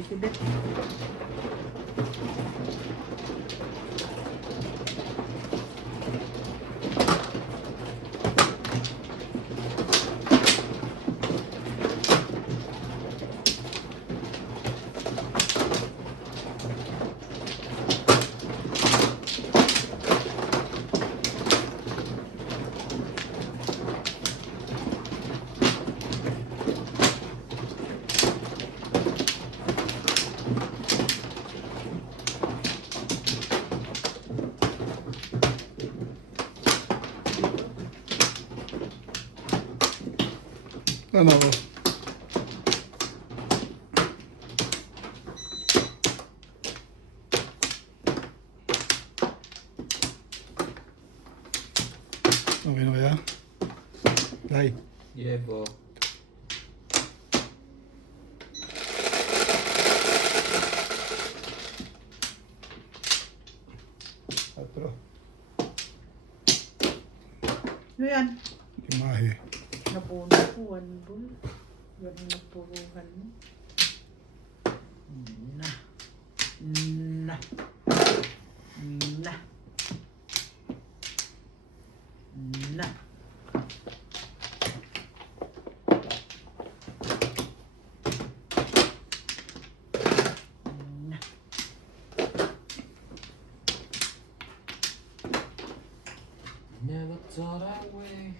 Sisibit. Ano ko? Okay na kaya? Dai. Yeah, po. Atro. Ano yan? Imahe. Napunuan po. Yan ang napuruhan mo. Na. Na. Na. Na. Na. Never thought I would.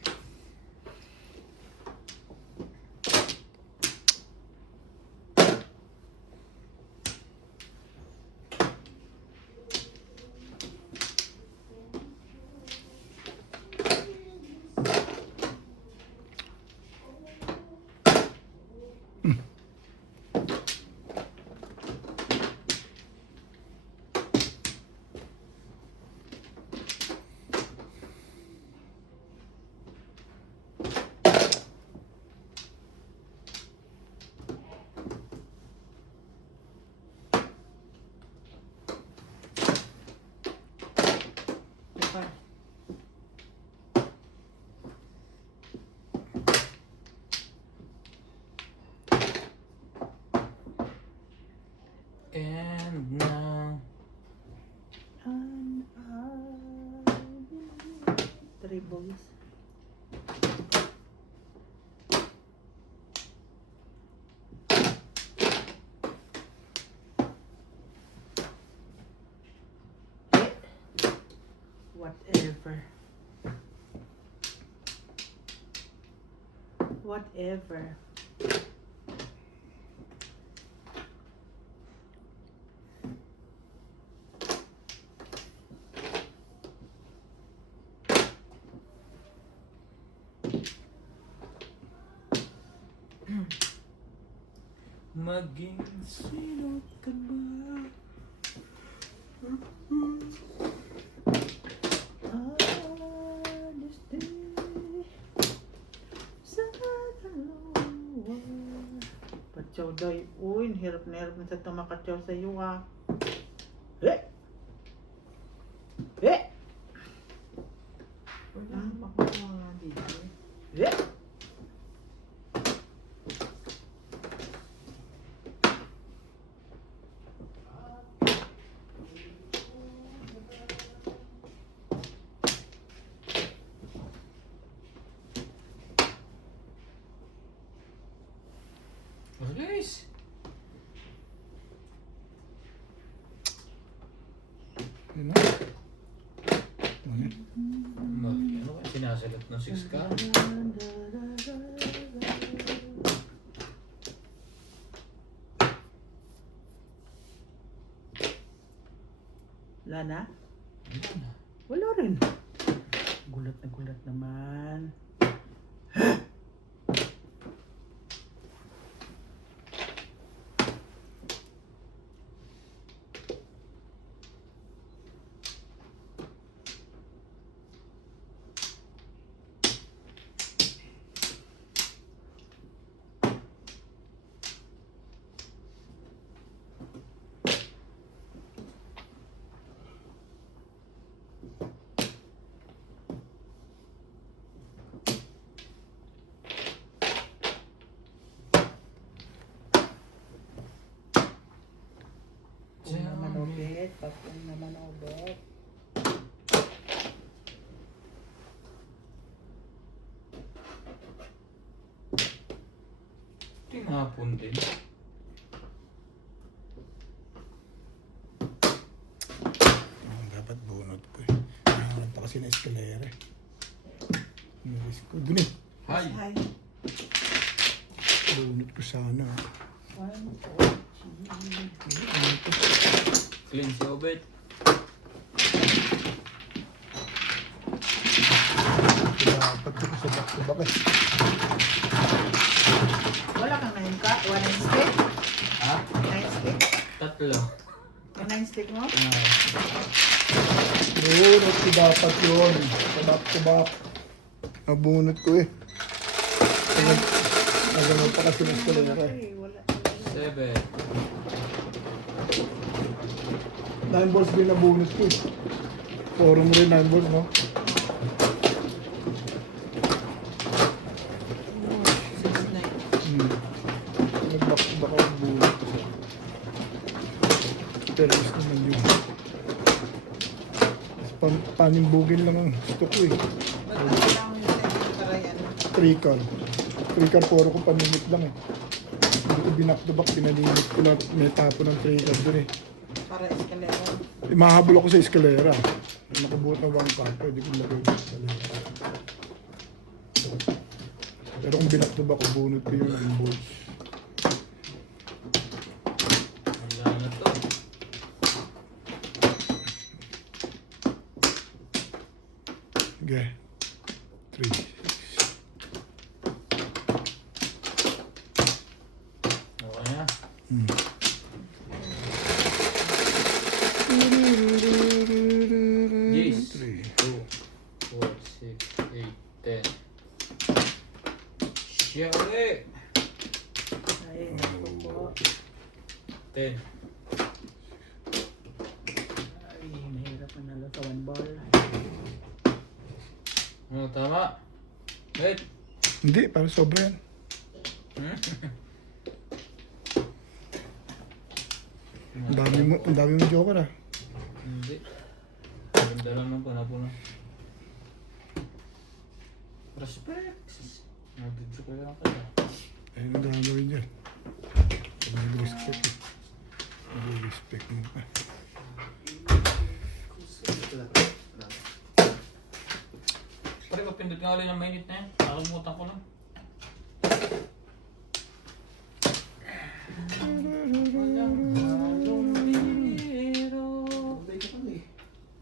Diba? And now. And I believe. 3 boys. Whatever. Whatever. Maging sino ka ba? Honesty sa dalawa. Patsaw daw. Uy, hirap na hirap na sa tumakatsaw sa iyo ah. Eh! Eh! Wala makuha dito. Eh! Guys. Yun na. Okay. Ano ba? Sinasagot ng 6 ka? Wala na? Wala rin. Gulat na gulat naman. Obet, patong naman obet. Tinapon din. Dapat bunot ko eh. Nahanap pa kasi na eskalera eh. Naris ko. Dun eh. Hay! Hi. Bunot ko sana. One, Ano to? Clean si Obet. Dapat ko sa back-to-back eh. wala kang 9 ka? 1 stick? Ha? 9 stick? Tatlo. Yung 9 stick mo? Bunot ko dapat yun. Sa back-to-back. Nabunot ko eh. Nagano'n pa kasi na eskalera eh. Ay, wala. 7. 9 balls din nabunot ko eh. Forum rin 9 balls no? Nagbak-bak ang bunot. Pero gusto naman yun. Panimbugin lang ang gusto ko eh. Ba't ang kailangan yung second try ano? 3 car. 3 car, puro ko paninit lang eh. Hindi ko binak-to-back, pinaninit ko lang. May tapo ng 3 car dun eh. Para escalera. Mahabol ako sa eskalera. Nakabuhat na 1 car, pwede ko lagay sa eskalera. Pero kung binak-to-back, bunot ko yung 9 balls. Wala na to. Okay. 3. Okay na. Yes. 3. 2, 4, 6, 8, 10. Siyari! Ay, naku po. 10. Ay, mahirap manalo sa 1 ball. Ano, tama? Wait. Hindi, parang sobra yan. Ang dami mo joker ah. Hindi. Ganda lang ng panapon. Respect! Nagdidyo ko lang kaya. Ayun ang gagawin dyan. Mag-respect eh. Mag-respect mo pa. Pare, papindot nga ulit ng mainit na yan. Nakalimutan ko lang. Walang halong biro.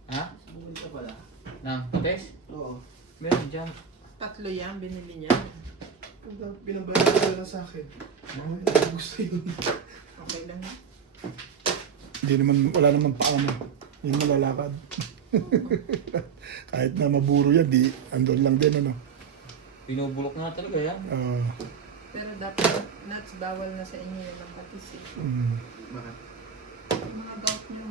Ha? Na, pates? Oo. Meron dyan. Tatlo yan, binili niya. Binabayad ko lang sa akin. Gusto yun. Okay lang. Hindi naman, wala naman paano. Hindi malalakad. Kahit na maburo yan, di, andun lang din ano. Binubulok nga talaga yan. Pero dapat nuts, bawal na sa inyo yan ang patis eh. Bakit? Yung mga gout nyo,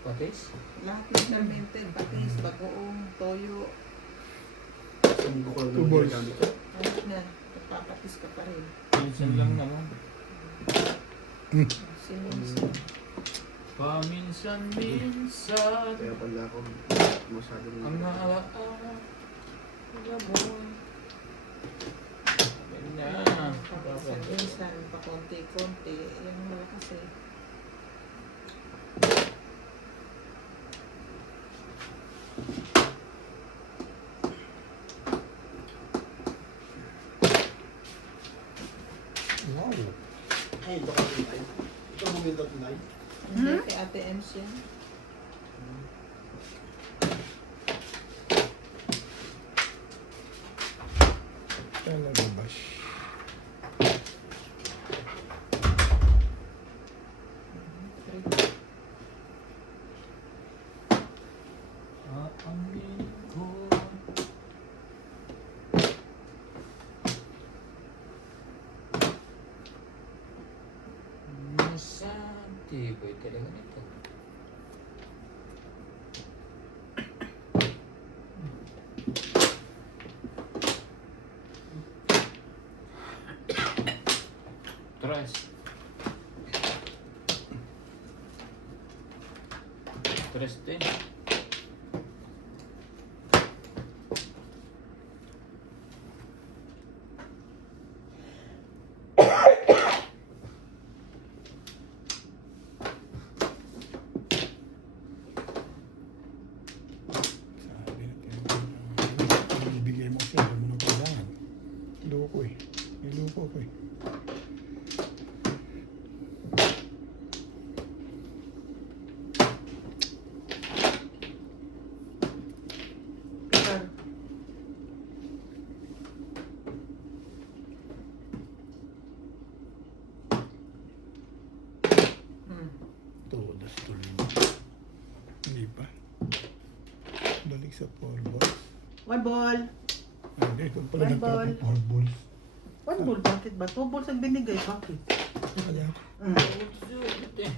Pates? lahat na fermented, patis, bagoong, toyo, Hindi ko lang 2 balls. ginagamit. lahat na, nagpapatis ka pa rin. Minsan lang naman. Sininsin. Paminsan-minsan. Kaya pala ako masyadong... Ang naaawa. Gabon. Ganyan. Paminsan-minsan, pa konti-konti, yan malakas eh. Wow. Ay, ito ka rin tayo. Ito bumindot na tayo. Hindi, kay Ate Ems yan. Talaga bash. Aangin ko. Minsan, tibay talaga nito. Tres. Stress din. Sabi natin, ibigay mo siya, ano mo kailangan. Loko eh. Niloko ko eh. Pikar. Todas tuloy mo. Hindi pa. Balik sa 4 balls. One ball. Hindi, kung pala One nagtapon ball. 4 balls. One ball, bakit ba? 2 balls ang binigay, bakit? Kaya, Ulit eh.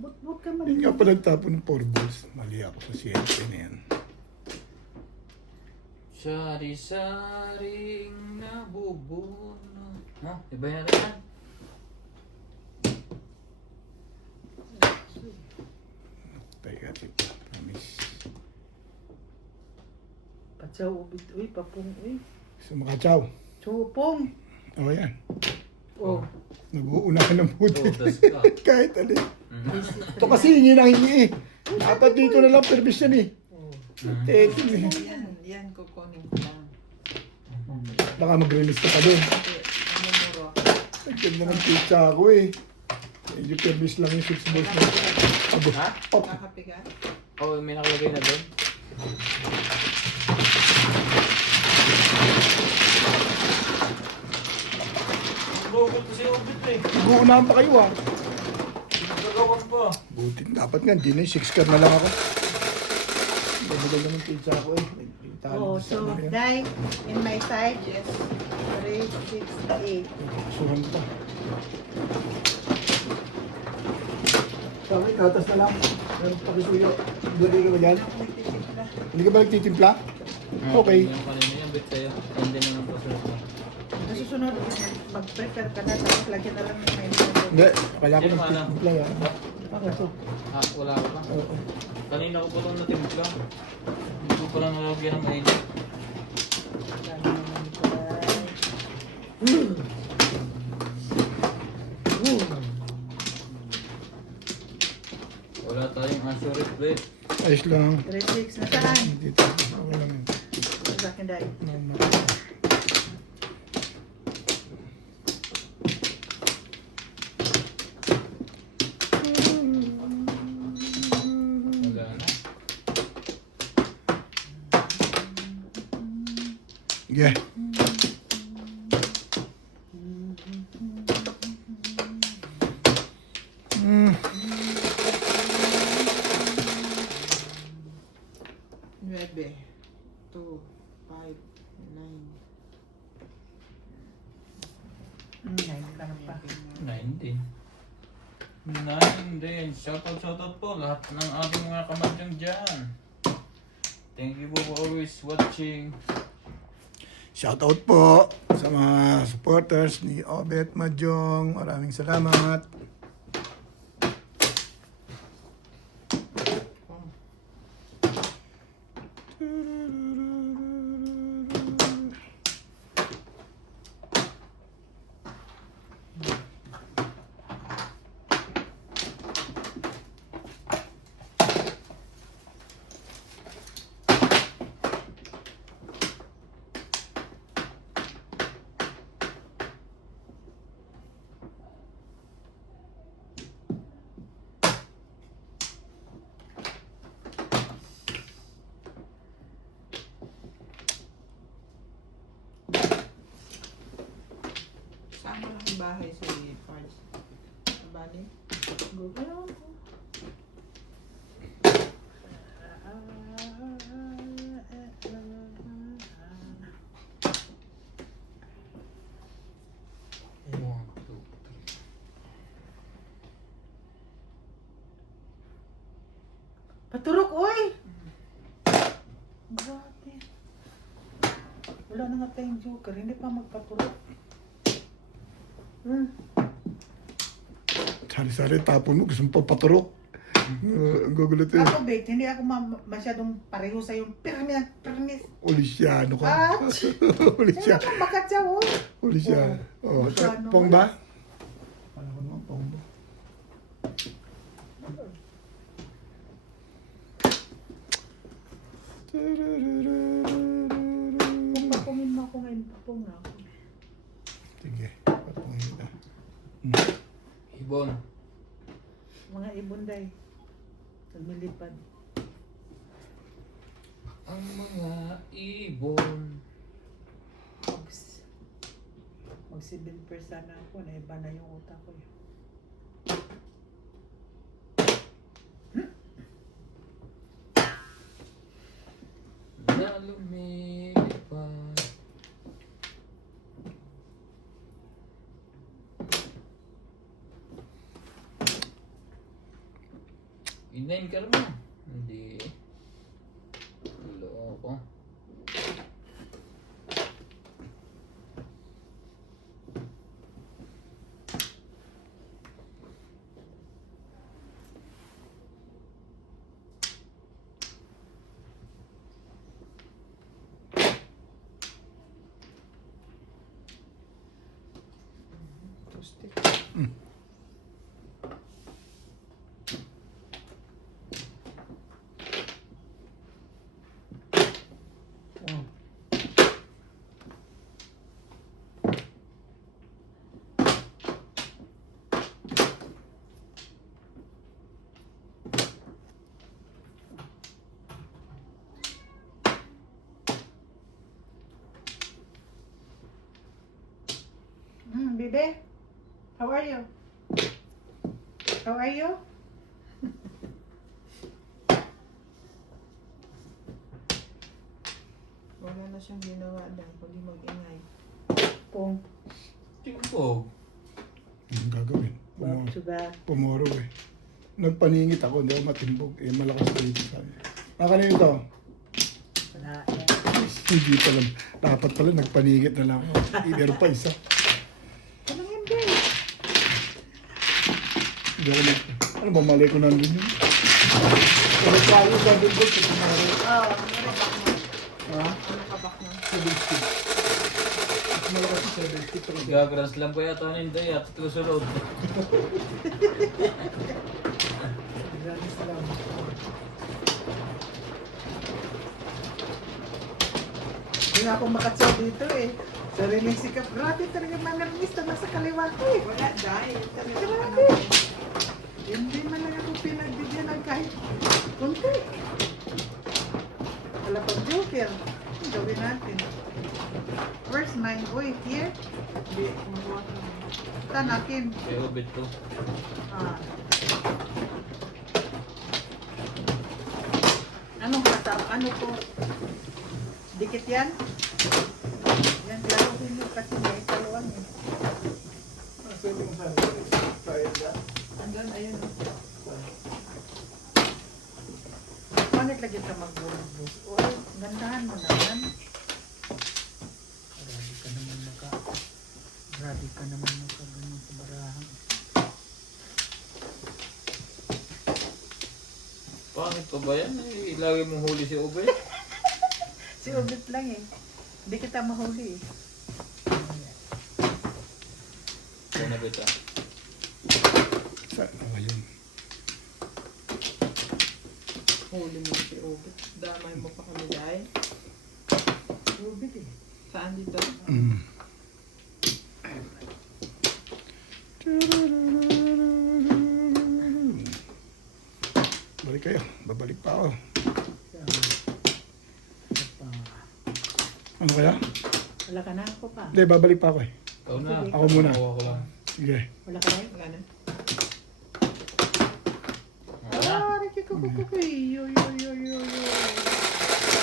But ka man. yun nga pala nagtapon ng 4 balls. Mali ako sa siyempre na yan. Sari-saring nabubuno. No, iba na rin yan. Teka, tipo, promise. Patsaw, ubit, uy, papung, uy. Gusto makatsaw. Chupong. O yan. Oh. Nag-uuna ka ng puti. Todas ka. Kahit alin. Mhm. Ito kasi hingi ng hingi eh. Dapat dito na lang permission eh. Oh. Mhm. Teki eh. Yan, kukunin ko lang. Baka mag-release ka pa doon. Namumuro ako. Ang ganda ng pizza ako eh. Medyo permis lang yung 6 balls na. Abo. Ha? Oh, Kakapigat? Oh, may nakalagay na doon. Robot kasi Obit eh. nag-uunahan pa kayo ah. Nagagawan pa. Buti, dapat nga, hindi na 6 car na lang ako. Ang ganda ng pizza ako eh. Oh, so, die in my side. Yes. 3, 6, 8. Suhan pa. Sabi, katas na lang. Meron pa kisuyo. Hindi ka ba dyan? Hindi ka ba nagtitimpla? Okay. Yung kanina yung bit sa'yo. Hindi na lang pasunod mo. Nasusunod, mag-prepare ka na, tapos lagyan na lang ng mainit. Hindi, kaya ako Sino ka na? nagtitimpla yan. Ako. Ah, wala ka pa. Oo. Kanina ko pa itong natimpla. Hindi ko pala nalagyan ng mainit. Wala tayong assurance plate. Ayos lang. 3, 6, nasaan? Dito. Okay lang yun. Sa akin, die. Normal. Wala na. Yeah. Mm. 9, 2, 5, 9. 9 lang pa. 9 din. 9 din. Shoutout po lahat ng ating mga kamadyang dyan. Thank you po for always watching. Shoutout po sa mga supporters ni Obet Majong. Maraming salamat. Saan mo lang yung bahay si Pards? Sa bali? Google. Paturok, oy! Grabe. Wala na nga tayong joker, hindi pa magpaturok. Sari-sari tapon mo. Gusto mo pa paturok. Ang gugulat eh. Ako, Bek, hindi ako masyadong pareho sa yung permis. Ulisyano ka. Ah! Ulisyano. Sino makatsaw, oh? Ulisyano. Oh, Ulisyano. pong ba? Ano ko naman, pong ba? Kung papungin mo ako ngayon, papung na ako. Sige, patungin kita. Ibon. Mga ibon day. Nagmilipad. Ang mga ibon. Mag 7% na ako, naiba na yung utak ko. Na lumilipad. Iname ka naman. Hindi. Loko. Toasted. Oh. Bibe, how are you? How are you? Wala na siyang ginawa dahil kundi mag-ingay. Pong, Timbog. Anong gagawin? back to back. Pumoro eh. Nagpaningit ako, hindi ako matimbog. Eh, malakas dito sa akin. Kanino to? Wala yan. Hindi pala. Dapat pala nagpaningit na lang ako. Meron pa isa. Ano yan, babe? Hindi ako nag... Ano ba, mali ko nandun yun? Ano tayo sa bigod sa pumoro? Oh, ano kabak mo? Ha? Ano kabak mo? 70. Mas malakas sa 70 talaga. Gagras lang pa yata ng day at susunod. Maraming salamat. Hindi nga ako makatsaw dito eh. Sariling sikap. Grabe talaga manarmis na nasa kaliwa ko eh. Wala dahil. Grabe. Hindi man lang ako pinagbigyan ng kahit kunti. Wala pang joker. Gawin natin. Where's mine? Uy, here? Hindi. Tanakin. Kaya ubit to. Ah. Anong kata? Ano to? Dikit yan? Yan, laruin mo kasi may kaluan eh. Saan yung saan? Sayang na. Hanggang ayun. Bakit lagi ka mag-bulbos? Uy, gandahan mo naman. Grabe ka naman ganun sa barahan. Pangit pa ba yan? Eh, lagi mong huli si Ube. Si Ubit lang eh. Hindi kita mahuli eh. Kaya na bita. Saan na ngayon? Huli mo si Ubit. Damay mo pa kami dahil. Ubit eh. Saan dito? Balik kayo. Babalik pa ako. Ano kaya? Wala ka na ako pa. Hindi, babalik pa ako eh. Ikaw na. Ako muna. Ako lang. Sige. Wala ka na? Wala na. Wala. Ah, nakikukukukuy. Yo, yo, yo, yo, yo.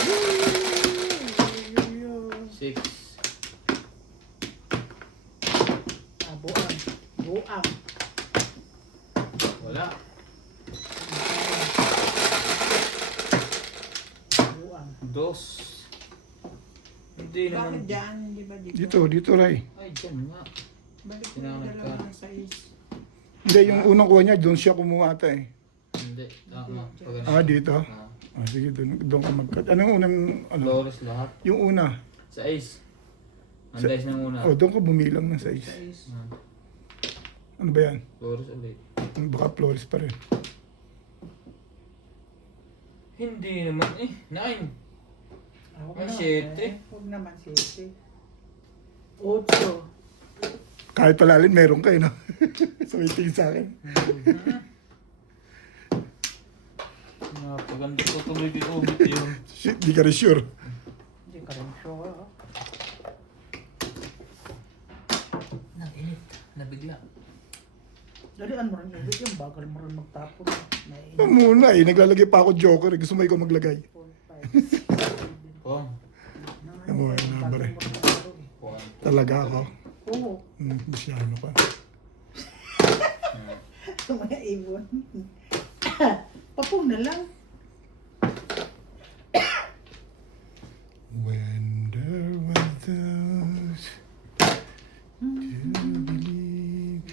Yo, yo, yo. 6. Ah, buang. Buang. Wala. Buang. 2. Hindi naman. Bakit dyan? Hindi ba dito? Dito, Ray. Ay, dyan nga. Balik ko Sinangat yung ka. dalawa ng sais. Hindi, yung unang kuha niya, doon siya kumuha ata eh. Hindi, tama. Pag Ah, dito? Ah, Ah, sige, doon ka mag-cut. Anong unang, ano? Flores lahat. Yung una. Sa Ace. Ang dice ng una. Oh, doon ka bumilang ng size. Ah, Ano ba yan? Flores ulit. Baka Flores pa rin. Hindi naman eh. 9. Huwag Ay, naman, siyete. Huwag naman 7. 8. Kahit palalin, meron kayo, no? So, waiting sa akin. Napaganda ko tuloy kay Obit yun. Shit, di ka rin sure. Hindi ka rin sure. Nainit. Nabigla. Dalian mo rin ibig yung bagal mo rin magtapon. Ano muna eh, naglalagay pa ako joker. Gusto mo ikaw maglagay. 4, 5, 6, 7. Pong. Ano, number eh. Pong. Talaga ako. Oo. Bisyano ka. Mga ibon. Papong na lang. When there was those to believe.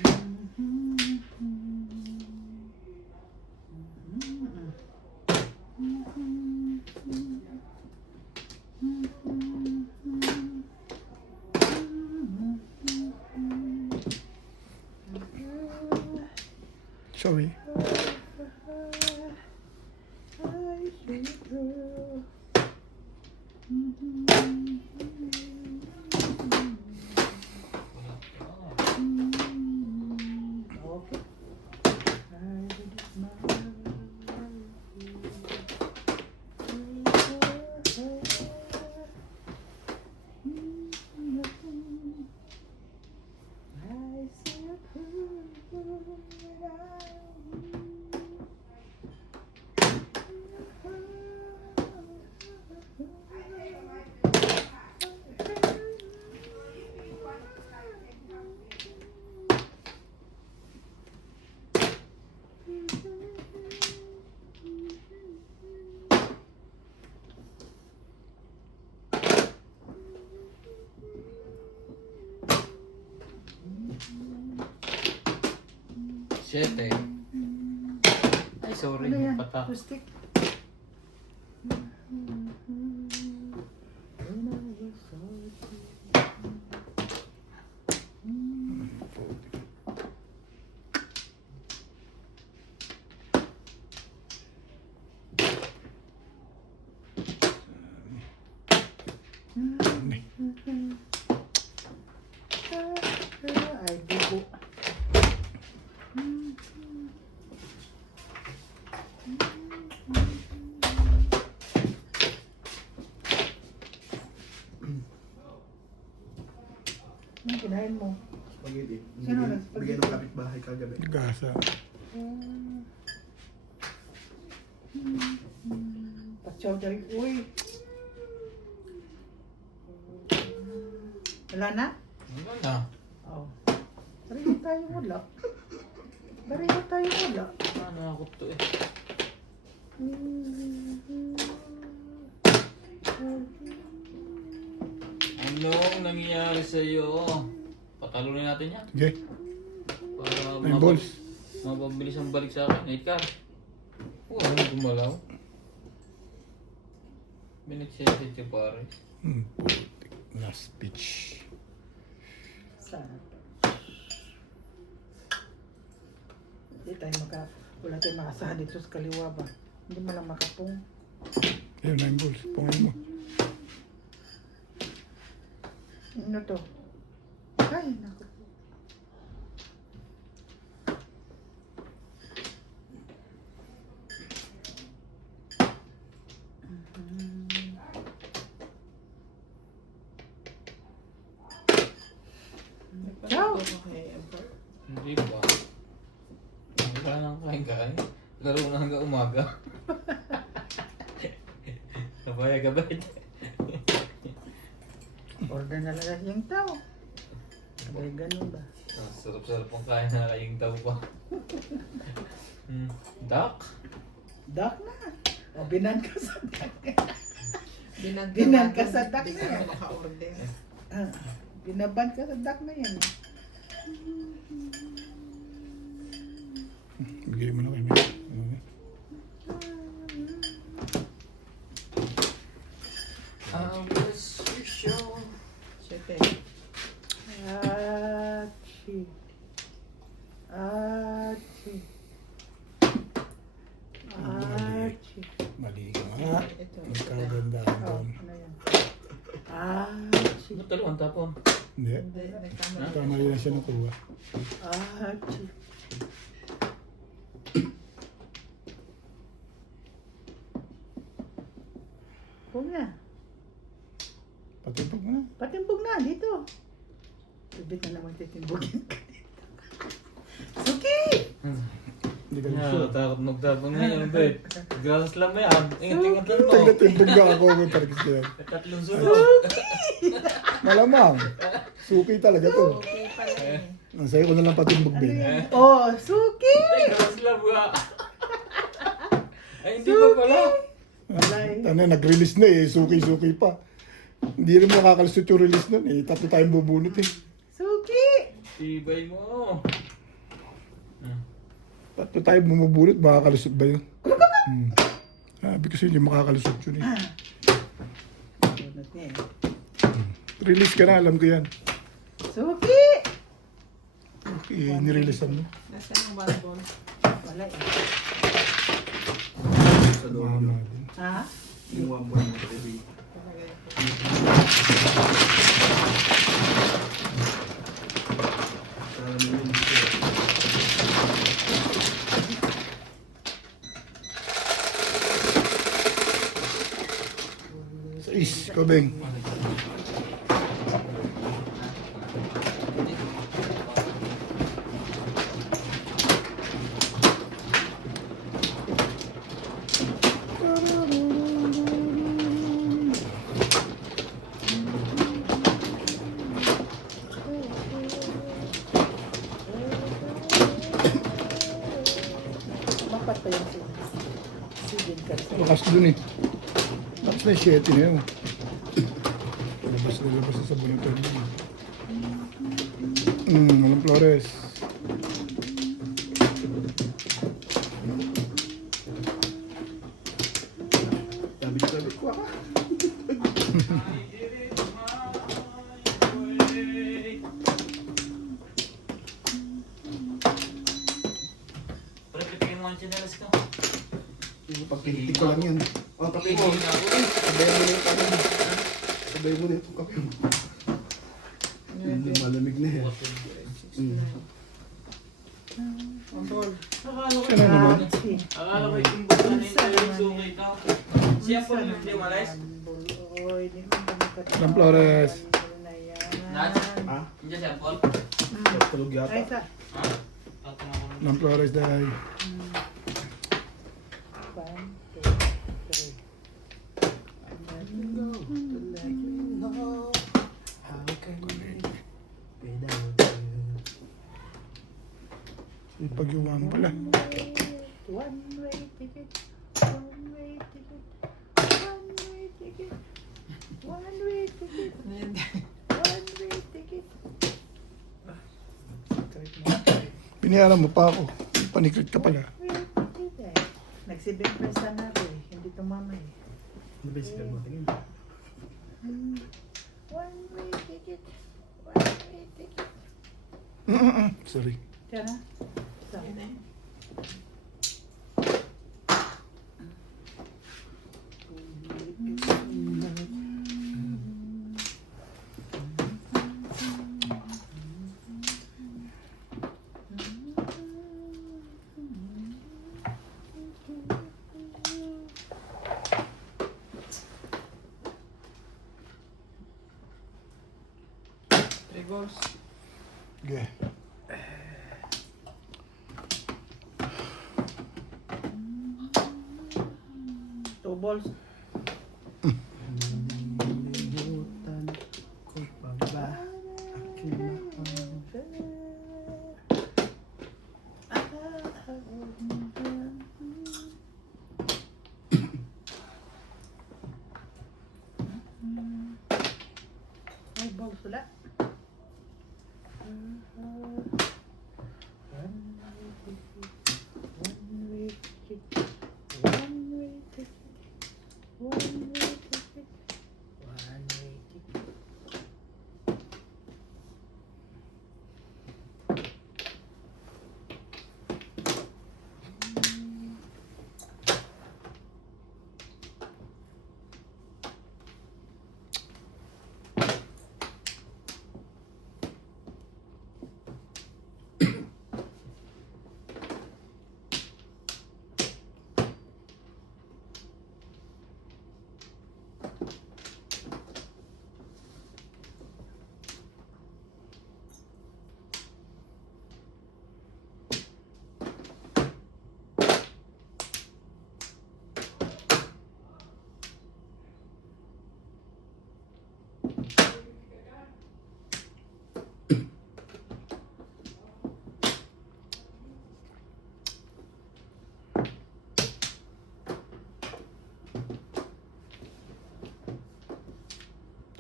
Sorry. Okay. Siyete. Ay, sorry. Ano yan? Patak. Acoustic? Ay, dugo. Ano kinain mo? Spaghetti. Sino nag-spaghetti? Bigyan ng kapitbahay kagabi. Gasa. Patsaw dahil, uy. Wala na? Ano na? Oo. Pareho tayo wala. Pareho tayo wala. Nakakot to eh. Anong nangyayari sa'yo? Patalunin natin yan. Okay. Para 9 balls. mapabilis ang balik sa akin. 8 car. Ano gumalaw? Binagsisit yung pare. Putik. Last pitch. Sana. Hindi tayo wala tayong maasahan dito sa kaliwa ba? Hindi mo lang makapong. Ayun, 9 balls. Pungay mo. Ano to? Ay, naku. Ciao! Hindi ba? Wala nang kain-kain. Laro na hanggang umaga. Kapaya gabay. Order na lang yung tao. Sabay ganun ba? Sarap-sarap ang kain na kayong tao pa. Duck? Duck na. O, binan ka sa duck. Binan ka sa duck Hindi na ka yan. na maka-order. Ah, binaban ka sa duck na yan. Bigay mo na kay Mel. Achi. Achi. Mali ka nga. Ito. Magkagandahan Oh, doon. ano yan? Achi. Ba't dalawang tapon? Hindi. Hindi, nagkamali. Kamali lang siya nakuha. Achi. Huwag na. Patimpag mo na. Patimbog na, dito. Bibit na naman titimbogin ka dito. Suki! Hindi ka Yeah, sure. takot magtapon ngayon, babe. Grass lang mo yan. Ingat-ingat lang mo. Timbog na ako ng targis ko yan. Tatlong sunod. Malamang. Suki talaga to. Okay pala eh. Ang sayo ko na lang patimbog din. Oh, Suki! Grass lang nga. Ay, hindi pa pala. Wala eh. Ano, nag-release na eh. Suki-suki pa. Hindi rin makakalusot yung release nun eh. Tatlo tayong bubunot eh. Suki! Tibay mo. Tatlo tayong bumubunot. Makakalusot ba yun? Sabi ko sa inyo, makakalusot yun eh. Bunot niya eh. Release ka na, alam ko yan. Suki! Okay, nireleasean mo. Nasaan ang one ball? Wala eh. Sa loob Mama yun. din. Ha? Yung 1 buwan mo TV. Talaga ito. Sana naman yun. Sais, Kobeng. Mapat pa yung sigil kasi. Lakas dun eh. Tapos na yung 7 na yun. Labas na sa bunutan mo. Walang Flores. Tabi-tabi ko. Pero pipigin mo ang chinelas ko. Pagpinitig ko lang yan. Oh, kape mo. Pipigin ako. Sabayan mo na yung kape mo. Sabayan mo na yung kape mo. Hindi malamig na yan. One ball. Akala ko Ano naman? Akala ko yung buta na yung sukay ka. Siya po yung limalayas. Oy, di mo bumagkat. Walang Flores. Na yan. Nat? Ha? Hindi siya Paul. Tulog Ay, yata. sa. Ha? Tatang ako. Walang Flores dahil. 1, 2, 3. How can we without you? Ipag-iwan pala. One way ticket. One way ticket. One way ticket. One way ticket. Ano yan? One way ticket. Pinayaran mo pa ako. Panikrit ka pala. Nagsibing pesa na ako eh. Hindi tumama eh. Ano ba yung sikat mo? Tingin. One way ticket. One way ticket. Sorry. Tiyan na. So, Yun eh. Three balls. Okay. two balls. Limutan ko pa ba? Aking mahal. Ay, balls wala. One way ticket. One way ticket.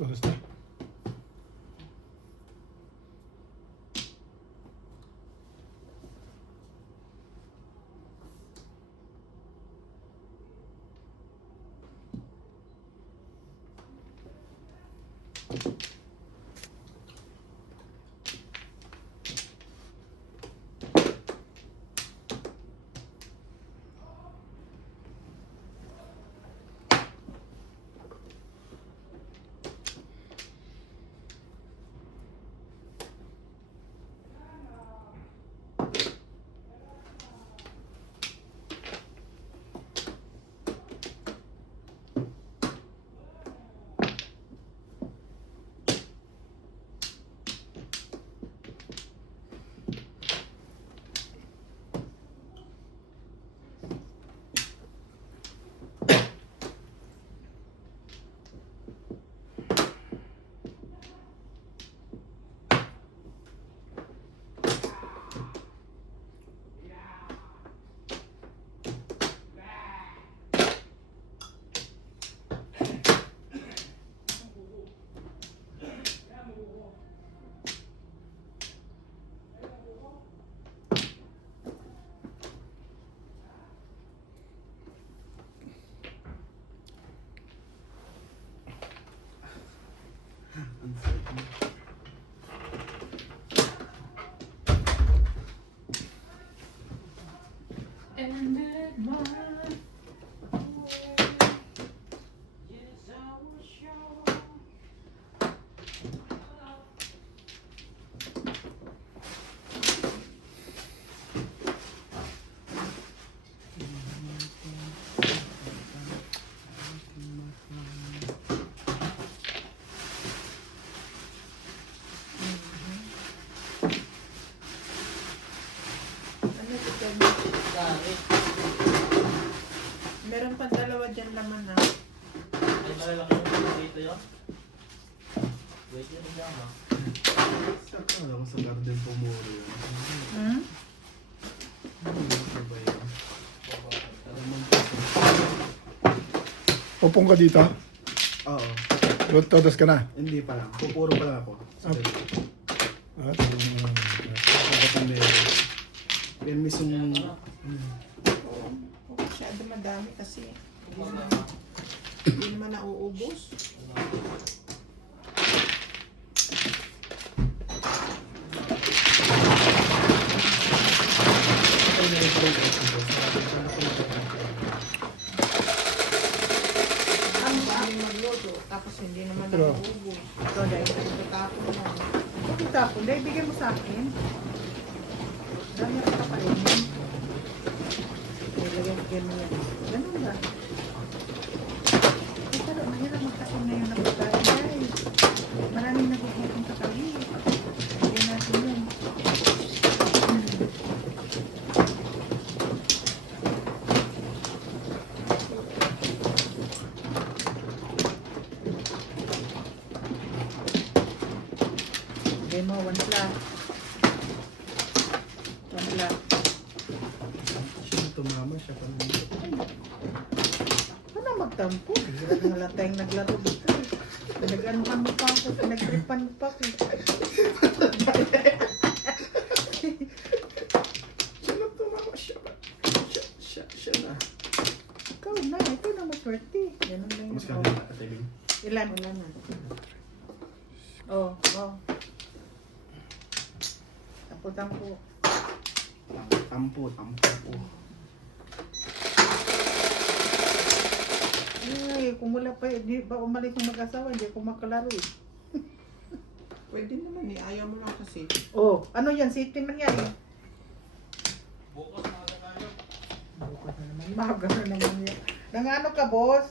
Todos na. Ano ito? Meron pa dalawa dyan naman na. Ay, malalaki yung dito yun. Wait yun lang ha. Alam ko sa garden pumuro yun. Hmm? Ano ba yun? Upong ka dito. Oo. Todos ka na. Hindi pa lang. Pupuro pa lang ako. Sa Ah. garden. Ah, Yan mismo yung... Oo. Masyado madami kasi. Hindi naman nauubos. Ang dami magluto. Tapos hindi naman Pero- nauubos. Ito dahil nagtatapon mo. Bakit tapon? Dahil bigyan mo sa akin. Dami ako kapainin. Nilagyan mo yan. Ganun ba? Eh, pero mahirap magkapon na yun na pagkain, guys. Maraming nagugutom sa kali. Hindi natin yun. Hindi mo, one flat. One flat. Siya na tumama, siya pa naman. Ano magtampo? Hirap na lang tayong naglaro dito. Pinag-anuhan mo pa ako, pinag-tripan mo pa ako. Siya na tumama, siya pa. Siya na. Ikaw na, ito na maswerte. Ganun lang yun. Mas ka Oh. na katibing. Ilan? Wala na. Oh, oh. Tampo-tampo. Tampo. Ay, kung wala pa, di ba umalis ng mag-asawa, hindi ako makalaro eh. Pwede naman eh. Ayaw mo lang kasi. Oh, ano yan? Safety man yan eh. Bukas na tayo. Bukas na naman. Maga na naman yan. Nang ano ka, boss?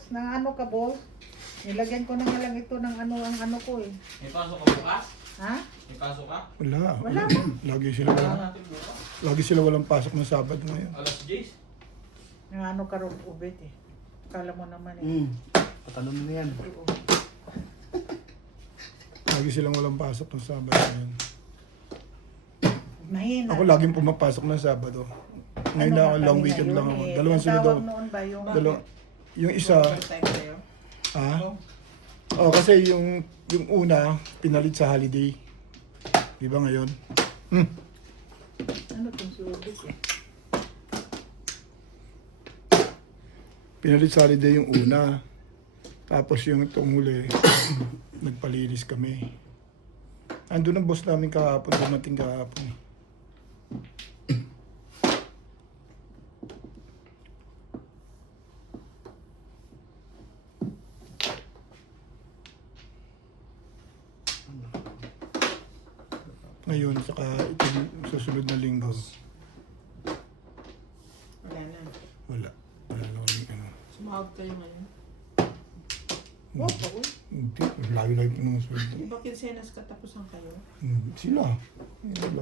Nilagyan ko na nga lang ito ng ano, ang ano ko eh. May pasok ka bukas? Ha? May pasok ka? wala. Wala Lagi sila Wala walang, natin bukas. lagi sila walang pasok ng Sabado ngayon. Alas 10. Nang ano ka ron, ubit eh. Kala mo naman eh. Patalon mo na yan. Oo. Lagi silang walang pasok ng Sabado ngayon. Mahina. Ako laging pumapasok ng Sabado. Ngayon lang ako, long kanina weekend yun lang ako. eh. Dalawang Ang sila daw. tawag noon ba yung... Yung isa, Overtime sa'yo. ha? Oh. Oh, kasi yung una, pinalit sa holiday. Di ba ngayon? Ano itong subis eh? Pinalit sa holiday yung una. Tapos yung itong huli, nagpalinis kami. Andun ang boss namin kahapon, dumating kahapon. Ngayon, saka ito susunod na linggo. Wala na. Wala. Wala na kami ano. Sumahod kayo ngayon. Oh, pauwi. Hindi. Lagi-lagi po naman sweldo. Di ba kinsenas katapusan kayo? Sila.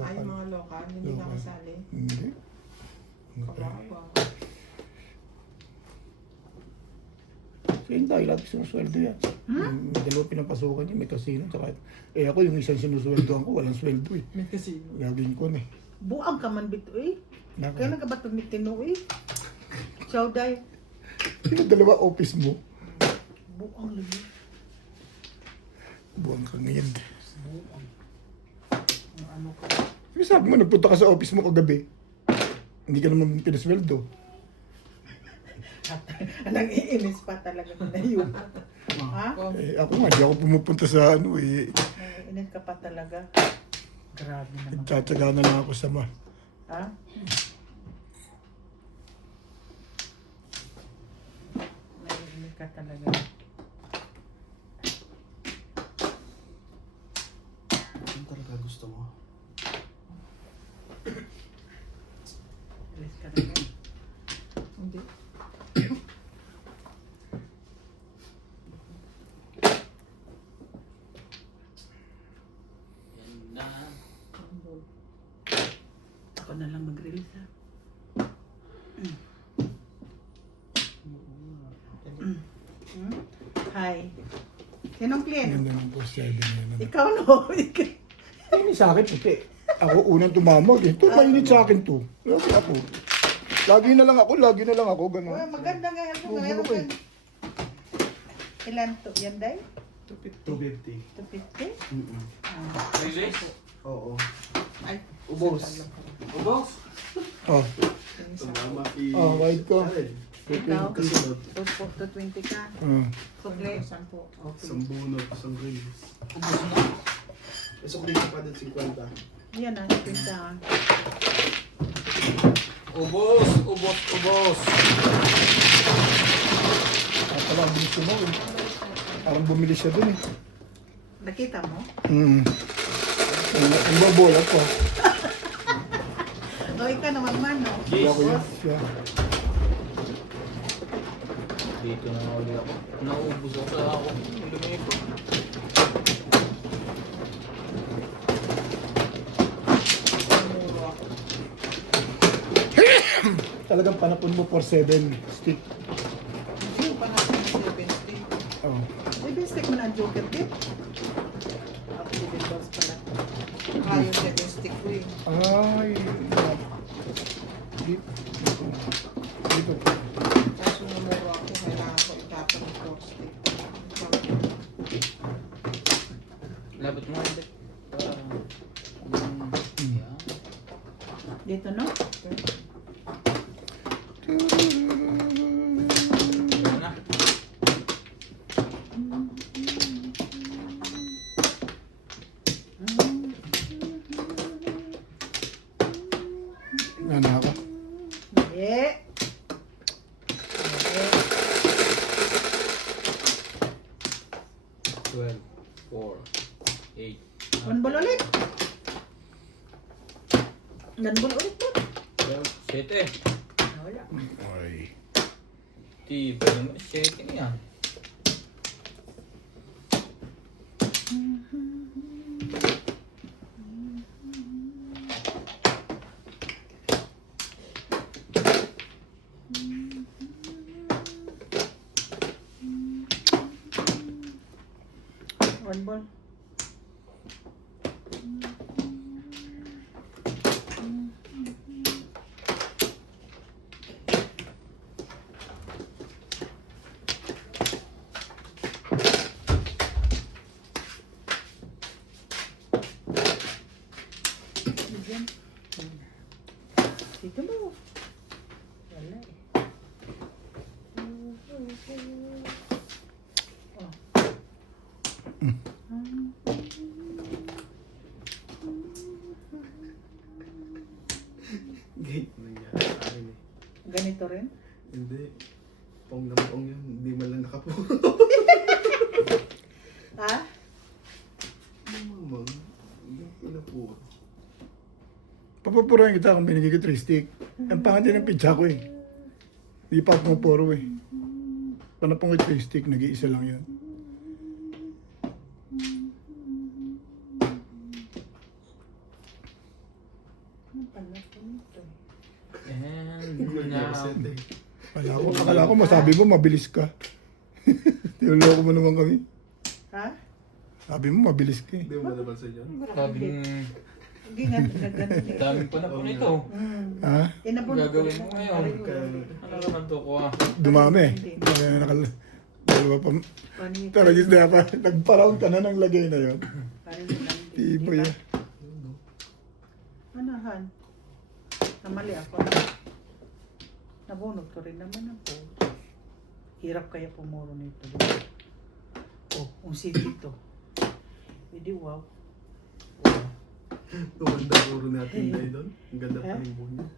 Ay, yung mga lokal, hindi Lokal. nakasali. Hindi. Kawawa. So yun tayo, lagi sinusweldo yan. May dalawa pinapasukan niya, may casino. Tsaka, ako yung isang sinusweldoan ko, walang sweldo eh. May casino. Laging ko eh. Buang ka man bito eh. Kaya ka ba tumitino eh? Ciao, day. Sino dalawa office mo? Buang lagi. Buwang ka ngayon. Ang ano ka. Sabi mo, nagpunta ka sa office mo kagabi. Hindi ka naman pinasweldo. Nang-iinis pa talaga na yun. Ha? Ako nga, di ako pumupunta sa ano eh. Nang-iinis ka pa talaga. Grabe naman. Nagtsatsaga na lang ako sa Ha? Nang-iinis ka talaga. Ano talaga gusto mo? Inis ka talaga. Hindi. Yan na. Ako na lang mag-release ha. Hi. Sinong client? Yan na po, 7 yan. Ikaw no? Mainit sa akin, puti. Ako unang tumamag eh. Ito, mainit sa akin to. Lagi ako. Lagi na lang ako, Oh, gano'n. maganda nga yan. Oo, Meron okay. kang- Ilan to? Yan day? 250. 250? Ah. Release? Oo. Ay, Ubos. Ubos? Oh, Tumama wide ko. Ikaw? Kasunod. 220 ka. Sukli. 10. Okay. Isang bunot, isang release. Ubos na? Isang release pa din 50. Yan ah, 50 ah. Ubos! Ubos! Ubos! Pala, ang bilis ko mo eh. Parang bumili siya dun eh. Nakita mo? Ang babola ko. O, ikaw naman man, no? Kaya ko yun. Siya. Dito na ulit ako. Nauubos ako sa ako. Lumipot. muro ako. Talagang panapon mo for 7 stick. Sino pa natin yung 70? Oh. May bistek mo na ang joker tip. Ako, $7 pala. Ayaw 7 stick ko eh. Ay. Dito. Dito. Kaso namuro ako, kailangan ko itapon yung 4 stick. Labot mo ulit. Yan. Dito, no? Yan na. Ano ako? Hindi. Hindi. 12, 4, 8, Ganbol ulit. Ganbol ulit po. 12, 7. Wala. Ay. Tiba naman. 7 yan. Ganbol. Dito mo. Wala eh. Oh. Gate. Nangyari sa akin eh. Ganito rin? Hindi. Pong na pong yun. Hindi man lang nakapo. Ha? Mamang. Hindi pinapo. Papapurahin kita kung binigay ko 3 stick. Ang pangit din ng pizza ko eh. Hindi pa ako puro eh. Panapong ko 3 stick, nag-iisa lang yun. Ano pala ito? And now, Akala ko masabi mo mabilis ka. Tinuloko mo naman kami. Ha? Sabi mo mabilis ka eh. Hindi mo malaban sa inyo. sabing Hindi nga ganun eh. daming panapon ito. Ha? Inabot ko Gagawin rin mo ang ngayon. pareho. Ano naman to ko ah? Dumami. Kaya dalawa pa. Pareho. Taragis na pa. Nagpa-round ka na ng lagay na yun. Pareho lang. Tipo Diba? yan. Ano, Han? Namali ako. Nabunod ko rin naman ako. Hirap kaya pumuro nito. Diba? Oh, ang city to. Hindi, wow. Tumanda puro natin na doon. Ang ganda pa ng buhay niya.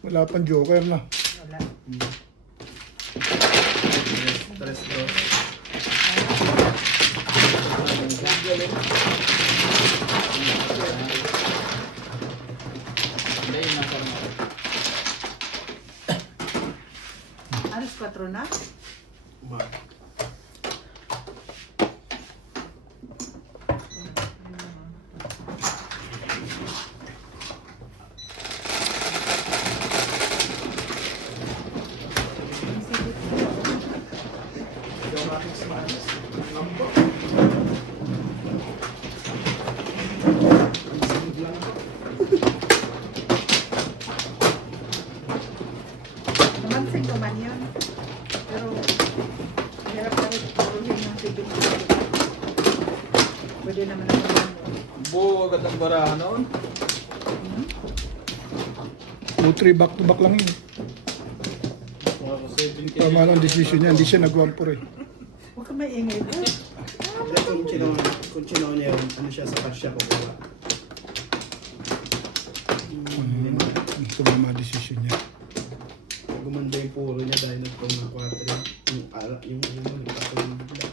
Wala pang joker na. Wala. Tres dos. Hindi, yun ang forma. Alas 4 na? Ma. Ang city to. Dramatic smiles. Lambo. Ang sigid lang ako. Namansin ko man yun. Pero, hirap na rin puruhin yung city to. Pwede naman ako naman. Buo agad ang barahan noon. 2-3 back to back lang yun. Mga ko 17. Tama lang decision niya. Hindi siya nag-1-4 eh. Huwag ka maingay ko. Kung chino niya yun, ano siya sa kasya ko kuha. Tumama decision niya. Gumanda yung puro niya dahil nagpong na 4. Yung nagpapalong bigla.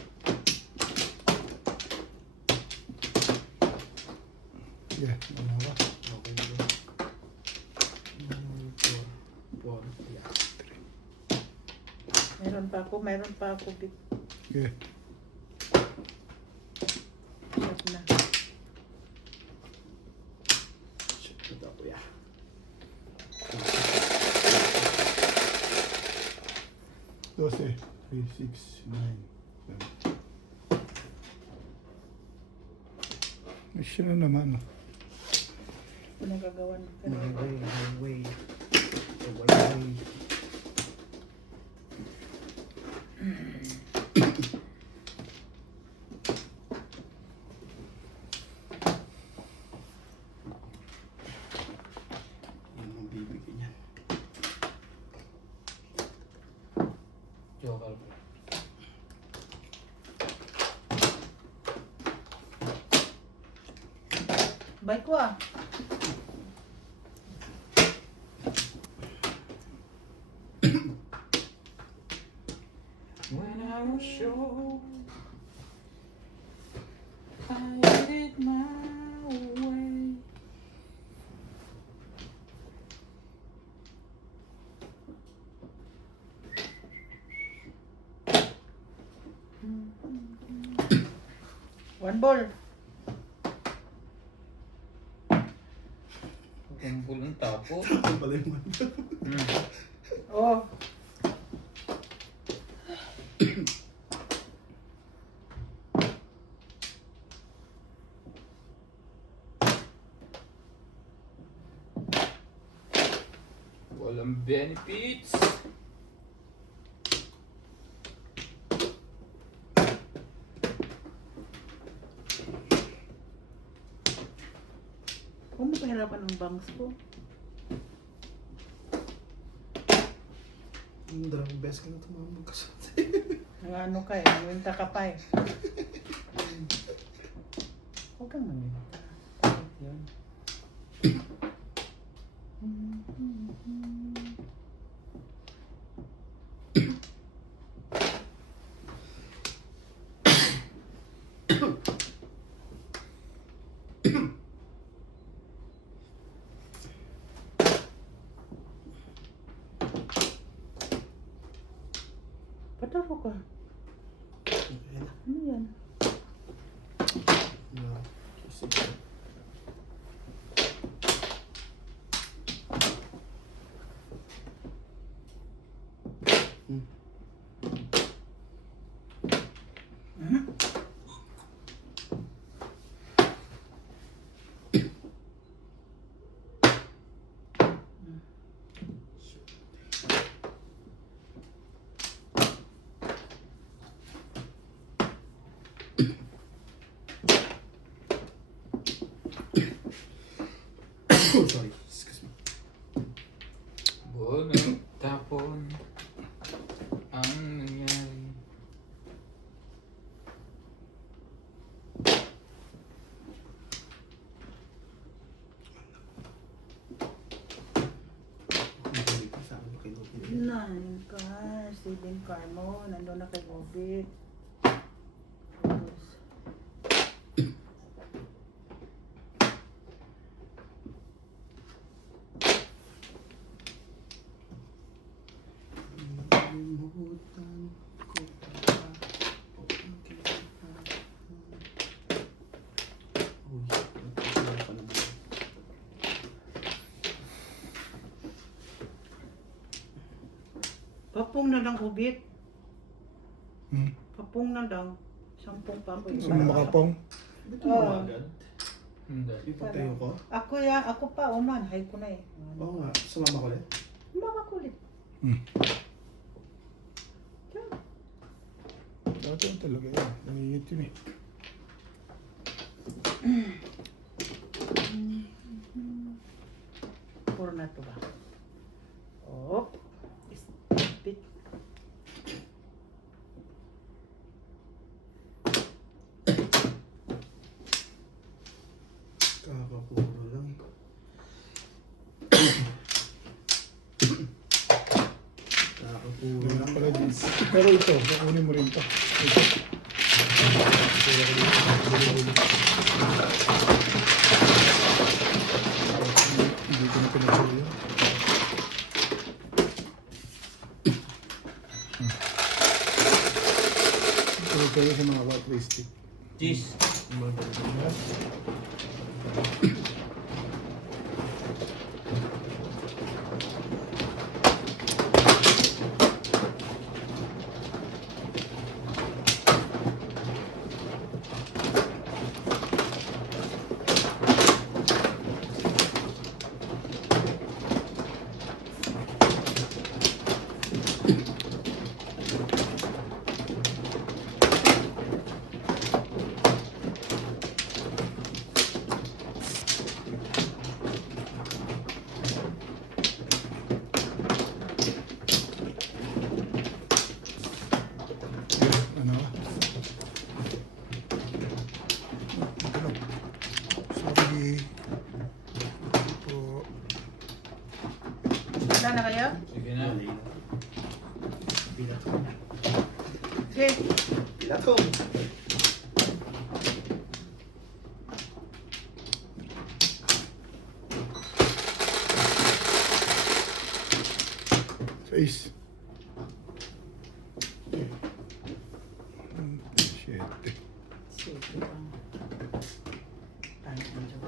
Yeah, dalawa. Okay na yun. 4. Yeah. Meron pa ako. Yeah. Hirap na. Shit, ito ako, yeah. 12, 3, 6, 9, 7. Siya na naman. Pinagagawan ka. Highway. Yan ang bibigyan niyan. Joker. Bike ko ah. When I was sure I did it my way. One ball. Kumpul ang tapo. Ang pala yung man. Oh. Walang benefits. Huwag mo pahirapan ang bangs ko. Dalawang beses ka na tumamag ka sa Ano ka eh, winta ka pa eh. Huwag kang maminta. Bakit yun? Pataro ka. Ano yan? Oh, sorry. Excuse me. Bunot tapon ang nangyari. Nine car, 7 car mo. Nandun na kay Bobit. Tapos, Limutan ko pa. Uy, nagkakala pa naman. papong na lang ubit. Hmm. Papong na lang. 10 papoy. Sino makapong? Dito mo agad. Hindi. Ipatayo ko. Ako pa, unan. Hay ko na eh. Oo nga, sumama ko ulit. Mama kulit. Dati yun talaga yun. Nangingit yun eh. Puro na to ba? Oh. Stop it. Kakapuro lang. Kakapuro Kaya lang. pala din. Pero ito, kukunin mo rin to. Ito. Hindi ko na pinagsuyo. Ito kayo sa mga battery stick. Cheese. Ano? Sorry. Ito. Wala na kayo? Sige na. Bilatong. Sige. Bilatong. Face. Shit. Sige lang. Tayo na dyan.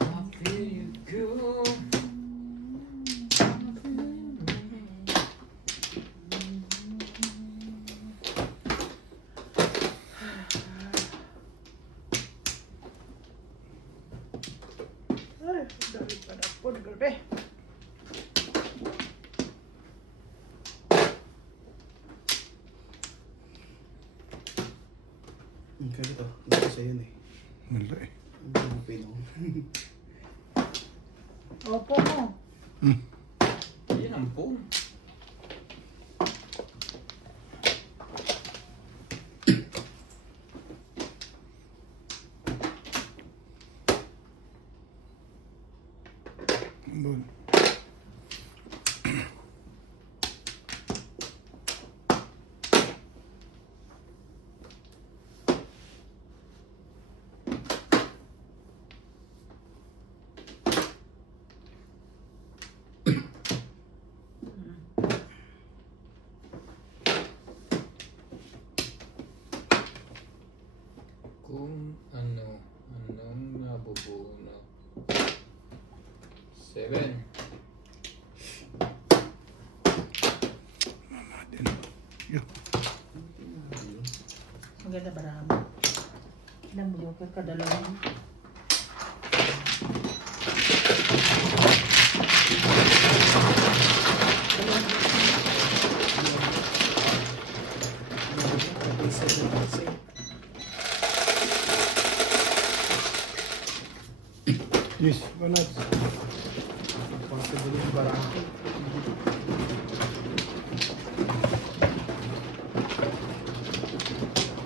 I feel you go. Kaya ito, ito sa'yo yun eh. Wala eh. Ang bupin ako. Opo mo. Yan ang phone. Bon. Kung anong nabubunot. 7. Yo. Maganda ba ramo? Ilan mo yung kadalawan? Yes, banat. Possible yung barangay.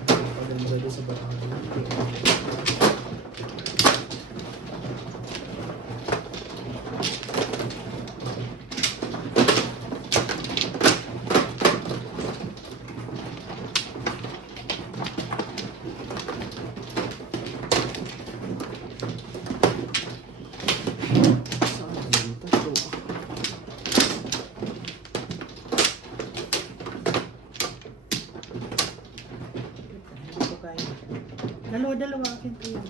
Paganda doon sa barangay. Saan yun? Tatlo. Hindi ko kaya. Dalawa-dalawa akin po yun.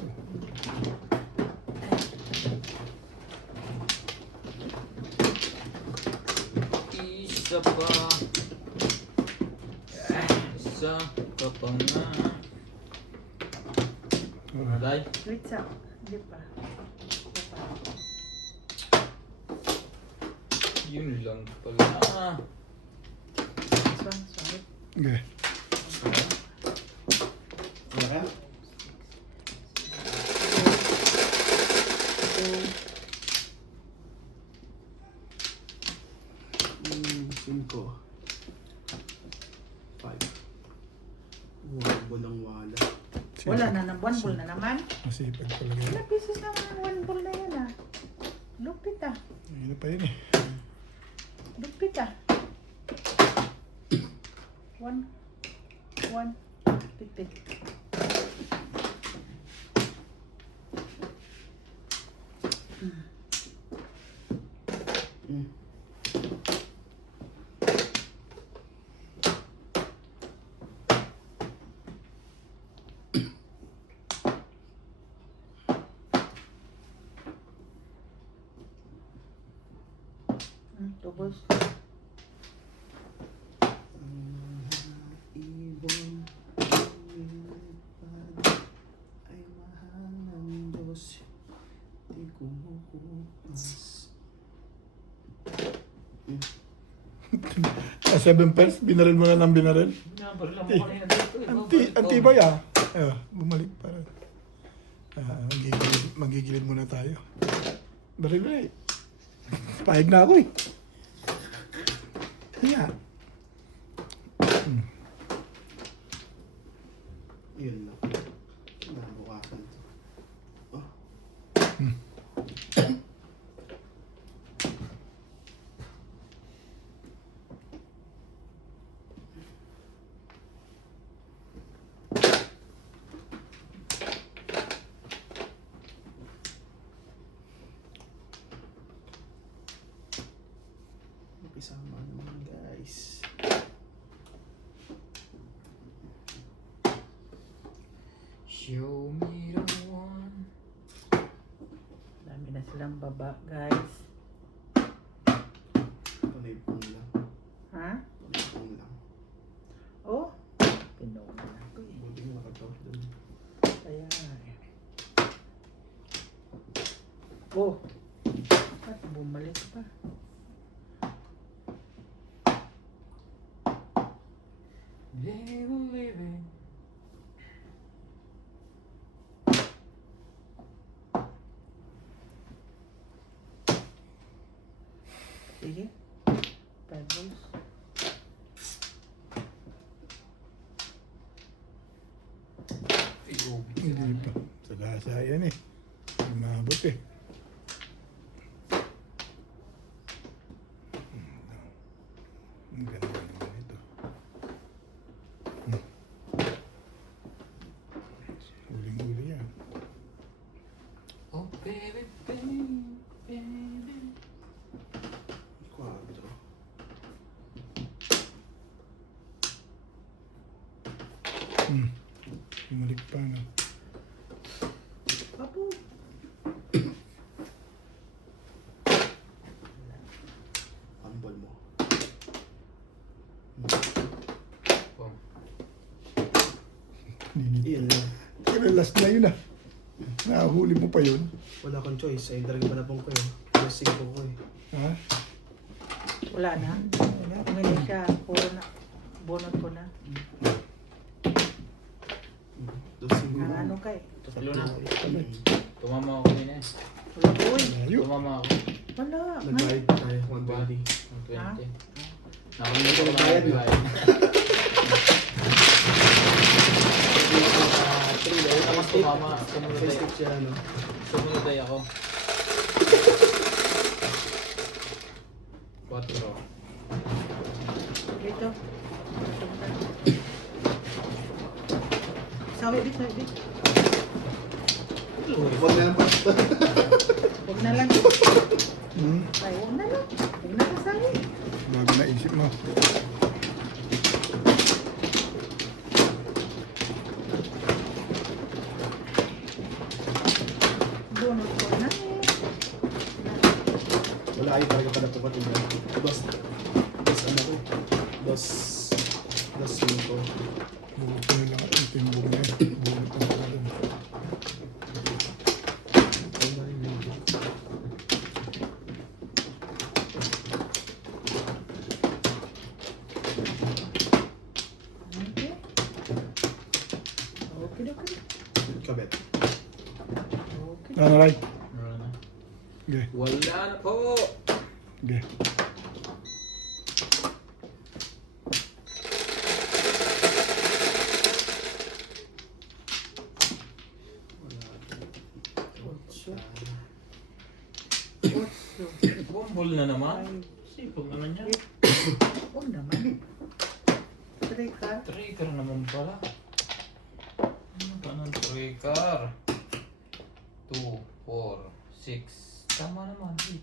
Isa pa. Isa ka pa nga. Alay. Wait sa. Hindi pa. Yun lang pala. This one, sorry. Okay. Kaya? Cinco. 5. Walang wala. Wala na naman. One ball na naman. Masipag talaga. Ilang pieces naman ang one ball na yan ah. Lupit ah. Ano pa yun eh. Lupit ah. One. Pit. Mm. Tubos. Ibon ay mahal ng Diyos, di kumukupas. 7 pence, binaril mo nga ng binaril. Nabaril mo kanina dito. Antibay ah. Bumalik para. Magigilid muna tayo. Baril eh. Pahig na ako eh. Kaya. Yun lang. Nabukasan to. Oh. Mapisama naman guys. Show me the one. Dami na silang baba, guys. Panipong lang. Ha? Panipong lang. Oh? Pinuna na ko eh. Buti nga nakatawag doon. Kaya eh. Oh! Ba't bumalik pa? They were living. Sige. 5 balls. Hindi pa. Sagasa yan eh. Hindi maabot eh. Ang ganda naman ito. Huling-huli yan. Oh, baby, baby, baby. Grabe to. Bumalik pa no. Apo. Ang ball mo. Boom. Iyan lang. Pero last na yun ah. Nakahuli mo pa yun. Wala kang choice. Ayun talaga panapong ko eh. Blessing ko ko eh. Ha? Wala na. Umili siya. Puro na. Bonot ko na. Blessing ko. Ang ano kay. Talo na. Ano? Tumama ako din eh. Wala ko eh. Layo. Tumama ako. Wala. Nag-ride tayo. 120. 120. Ha? Nakalimutan ko na Bayad mo. bayad. Tapos tumama. Sumunod Sa ay, stick siya ano. sumunod ay ako. 4. Dito. Sawi dito. Dito. Huwag na lang pa. Huwag na lang. Hmm? Ay, huwag na lang. Huwag na lang sawi. Bago naisip mo. Bonot ko na eh. Wala kayo talaga pala tumatingin. Dos ano ko. Dos minuto. Bugot ko na lang ang timbog na yun. Bugot ko na lang. Ayun na rin yun. Okay. Okay. Kabet. Okay. Ano right? Wala na. Okay. Wala na po. Okay. Otso. Otso. Bumbol na naman. Sipag naman yan. Oo naman. Trika. Trigger naman pala. Ano ba ng trigger? 2, 4, 6. Tama naman. 8.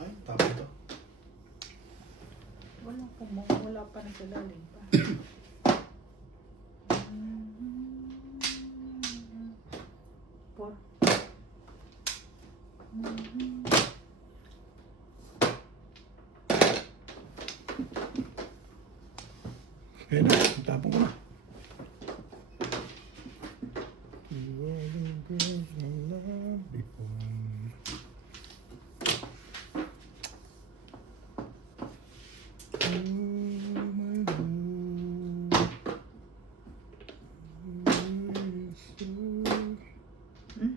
Ay, tama ito. Wala pa na sa lalim pa. Por. Okay na. Tapong ko na. You are the girl I loved before. Oh my love. Hmm?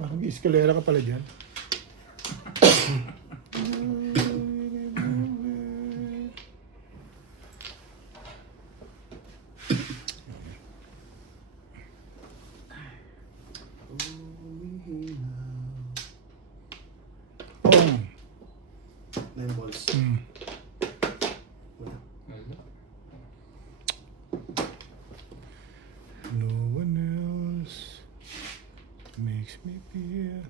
Parang eskalera ka pala dyan. Oh. 9 balls. Hmm. Wala. No one else makes me feel.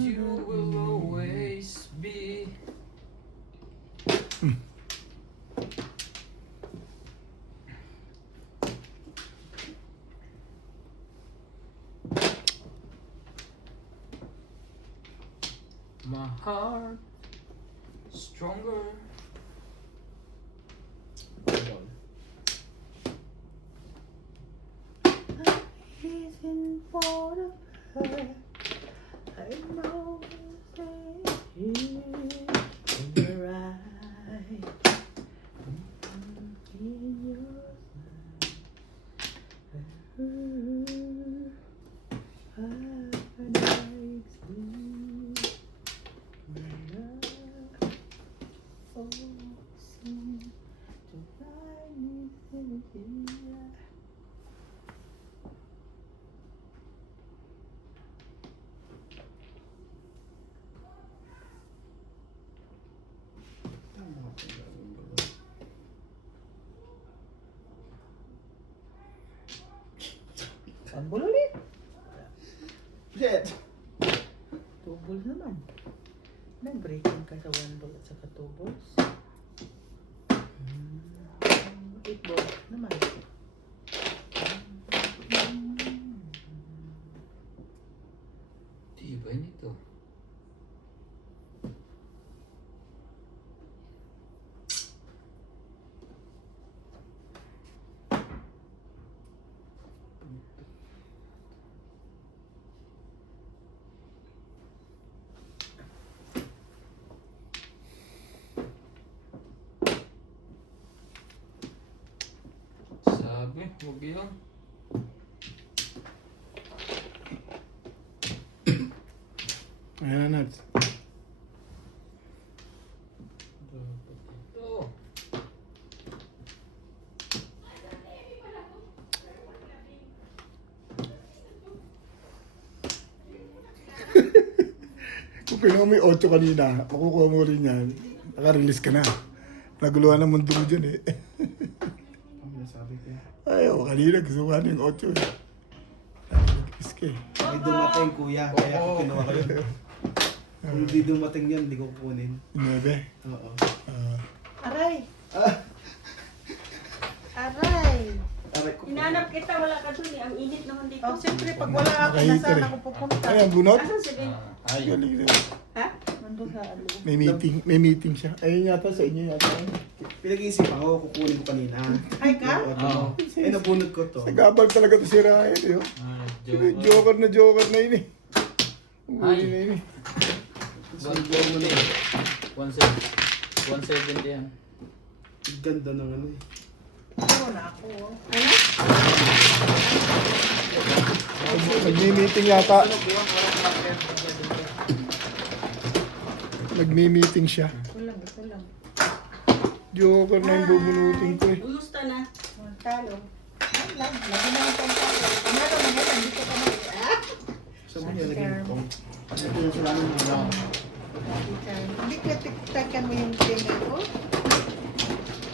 You will always be. my heart stronger. Reason for the fire. I know that in your eyes, in your paradise blue. Oh, seem to find me in here. Sambol ulit. Shit! Two balls naman. Nag-breaking ka sa one ball at saka two balls. 8 balls naman. Tibay nito. Sabi, huwag yun. Ayan na. Ito. Kung pinuha mo yung 8 kanina, makukuha mo rin yan. Naka-release ka na. Naguluhan ng mundo mo dyan eh. Ang nasabi ko. Ayaw, kanina gusto ko yung 8 eh. Nag-release ka eh. May dumating kuya, kaya Oo. kinuha ko yun. Kung hindi dumating yan, hindi ko kukunin. 9. Oo. Aray! Ah! Aray! Aray ko. Hinanap kita, wala ka dun eh. Ang init naman dito. Oh, siyempre, pag wala ako, Nakahitter nasaan eh. ako pupunta? Ayan, bunot. Asan si Ben? Ay, Galing din. Ha? Nandun sa alo. May meeting siya. Ayun yata sa inyo yata. Pinag-iisipan ko, kukunin ko kanina. Ay ka? Oo. Eh, nabunot ko to. Sa gabal talaga to si Ryan eh. Oh. joke. Joker na yun eh. Ay. Uli na yun eh. Siguro mo na eh. 170 yan. Ang ganda ng ano eh. Ano na ako. Oh. Nagmi-meeting yata. Nagmi-meeting siya. Ito lang. Joker na yung bubunutin ko eh. Kumusta na? Talo. Ay lang, lagi na ang pantalo. Ano na ngayon, dito ka na. Ah! Saan mo nilagay ko? Ito yung sila ng mga. Hindi ka tiktakan mo yung tinga ko?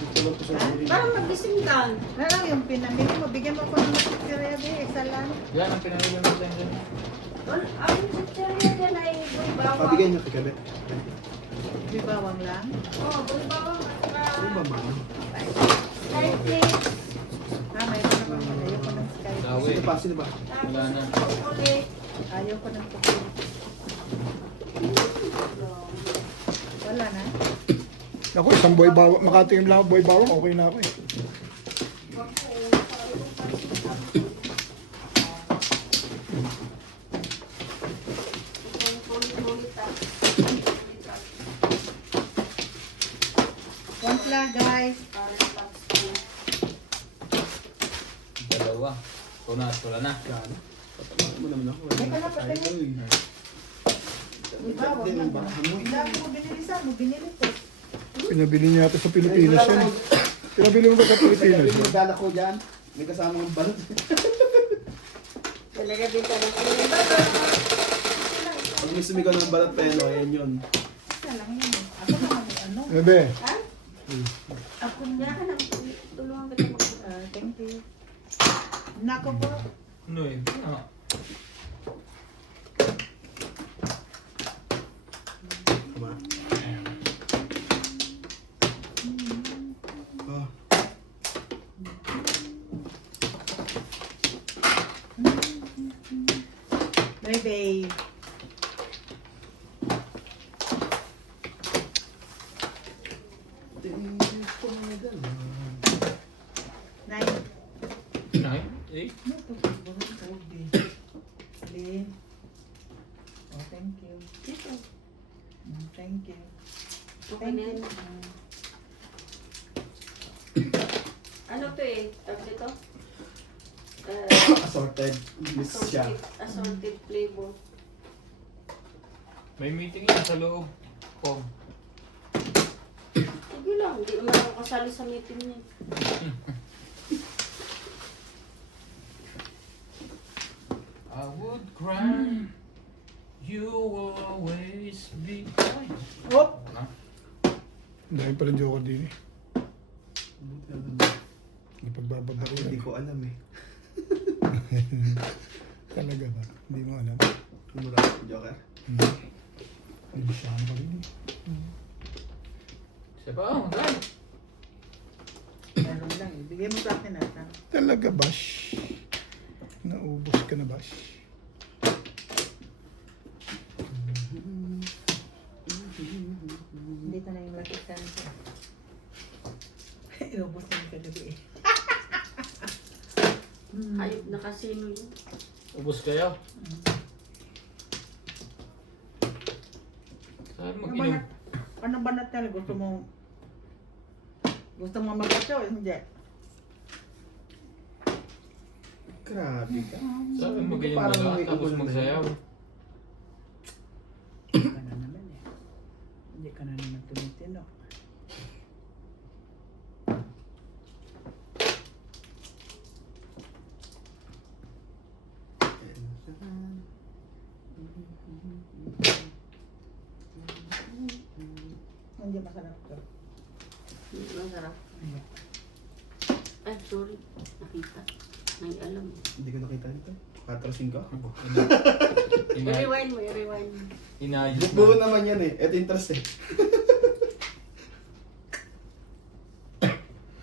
Dito lang ko sa sarili. Parang nagising ka. Ano lang yung pinamili mo? Bigyan mo ako ng masakirya di. Isa lang. Yan ang pinanilo natin dyan. Ang secretary dyan ay buy bawang. Pabigyan niyo kay Kabit. Di bawang lang. Oo, buy bawang at Ano ba saka mano? sky flakes. Mayroon naman. Ayaw ko ng sky. Dawi. Sino pa? Sino ba? Wala na. Tapos chocolate. Ayaw ko ng tukul. Wala na. Ako, isang boy bawang. Makatingin lang ako boy bawang. Okay na ako eh. One lang guys. Dalawa. Wala na. Gano? Patama mo naman ako. Teka na, patay. Di bawang Hindi, lang. ang baka mo. Hindi ako binili sa mo. Binili ko. Pinabili niya ito sa Pilipinas yan eh. Pinabili mo ba sa Pilipinas Sabi mo, yan? dala ko dyan. May kasama ng balot. Talaga din ka ng pinababa. Pag may sumigaw ng balot pa yan, o, yan yun. Isa lang yun. Ako naman ano. Bebe, Ha? Ako Kaya na. ka nang tulungan kita mag- Thank you. Nako po. Ano eh? Ano? Tama. Oh. Baby. Sige. Oh, thank you. Dito. Thank you. Okay na yan. Ano to eh? Tawag dito? Assorted. Miss siya. Assorted flavor. May meeting yan sa loob. Pong. Sige lang, hindi naman ako kasali sa meeting niya. I would cry. You will always be mine. Oh! Ano? Dahil pa rin joker din eh. Hindi Hindi pagbababari. ko alam eh. Talaga ba? Hindi mo alam. Kumura, Joker. Hindi siya pa rin eh. Siya pa, oh, dahil. Meron lang eh. Bigay mo sa akin ata. Talaga, Bash. Naubos ka na, Bash. Hindi ka na yung lakitan ko. Iubos na yung kagabi eh. Hayop na kasino yun. Ubus kayo. Saan mag-inom? Ano ba natin? Gusto mo magkasyo? Hindi. Grabe ka. Saan mag-inom na lahat tapos magsayaw? Hindi ka na naman eh. Hindi ka na naman tumitino. Hindi masarap to. Hindi masarap. Hindi. Ay, sorry. Nakita. Nang alam. Hindi ko nakita nito. 4-5 ka. I-rewind mo, i-rewind mo. Inayos Buo na. naman yan eh. Ito interest eh.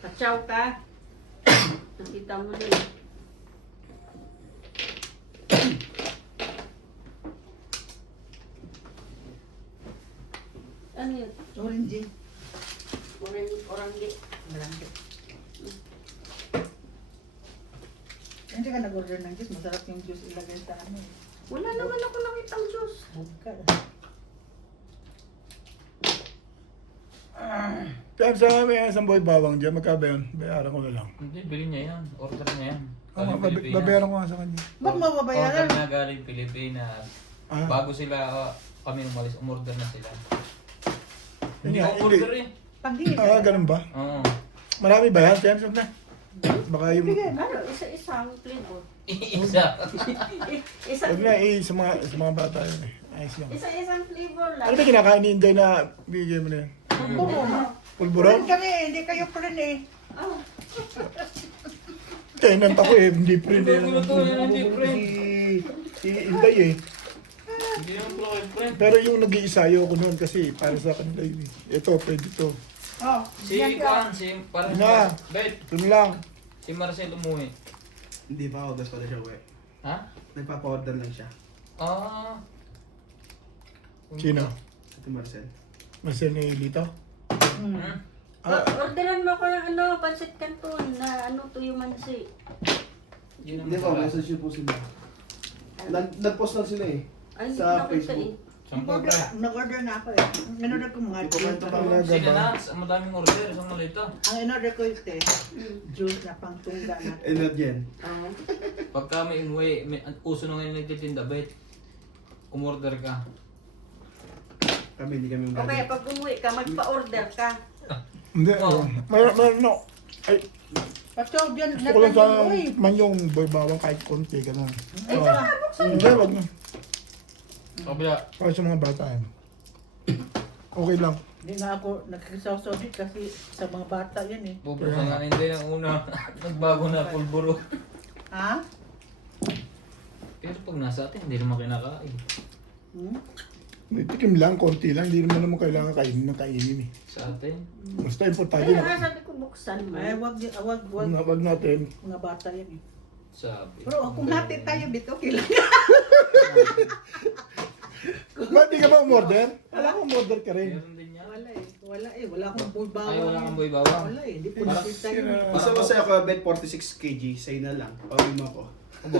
Kachaw ka. Nakita mo na eh. Ano yun? Orange. Orange. Malambot. Hindi ka nag-order ng juice. Masarap yung juice ilagay sa ano eh. Wala naman ako nakitang juice. Bugka. Kaya sa may isang boy bawang dyan, magkaba yun. Bayaran ko na lang. Hindi, bili niya yan. Order niya yan. Oo, Galing Pilipinas. babayaran ko nga sa kanya. Ba't mo Order babayaran? na galing Pilipinas. Ah, Bago sila, kami umalis, umorder na sila. Hindi nga, ako order eh. Pag-ibig. ganun ba? Oo. Marami ba yan? James, na. Baka yung... Ano, isa-isang flavor. Isa. Huwag na sa mga bata yun eh. Ayos lang. Isa-isang flavor lang. Ano ba kinakain ni Inday na bigay mo na yan? Pulburon? kami, hindi kayo friend eh. Oh, Kainan ako eh, hindi friend eh. Ano to, yan, hindi friend. Si Inday eh. Hindi yung friend. Pero yung nag-iisa ayoko noon kasi para sa kanila yun eh. Ito, pwede to. Oh, Si Kwan, parang Na. Bet, Ito lang. si Marcel umuwi. Hindi pa ako. Pala siya uwi. Ha? Nagpapa-order lang siya. Ah. Sino? Ito Marcel. Marcel ni Lito? Hmm? orderan mo ko ng ano, pancit canton na ano, tuyo mansi. Yun ang Hindi pa, masarap. message niyo po sila. Nag-post lang sila eh. Ay, hindi Sa ko nakita Facebook. eh. Sampo pre. Nag-order na ako eh. Inorder ko mga Ipakwento pa juice. ako. Sina na, madaming order, isang malita. Ang inorder ko ito eh. Juice na pang tungga na. And yan. Oo. Pagka may umuwi, uso na ngayon nagtitinda, Bet. Umorder ka. Kami, hindi kami O kaya pag umuwi ka, magpa-order ka. Hindi. Oo. Mayroon no. Ay, Pacho, dyan, gusto ko lang sa natanong, uy. man yung boy bawang kahit konti, gano'n. Ay, saka buksan. Hindi, wag na. Kabila. Para sa mga bata yan. Okay lang. Hindi nga ako nagkisaw-saw kasi sa mga bata yan eh. Bubuksan nga hindi ng una. Nagbago na pulburo. Ha? Pero pag nasa atin, hindi naman kinakain. Hmm? Tikim lang, konti lang. Hindi naman kailangan kainin ng kainin eh. Sa atin. Basta importante Kaya nga na. sabi ko buksan mo. Ay, wag. Wag natin. Mga bata yan eh. Sabi. Pero kung natin tayo, bit, okay lang. Ba't di ka ba umorder? Wala kang umorder ka rin. Meron din yan. Wala eh. Wala akong bull bawang. Ay, wala kang boy bawang. Wala eh. Hindi po Parang nakita yun eh. Basta masaya ko, bet 46 kg. Say na lang. Pawin mo ako. Abo.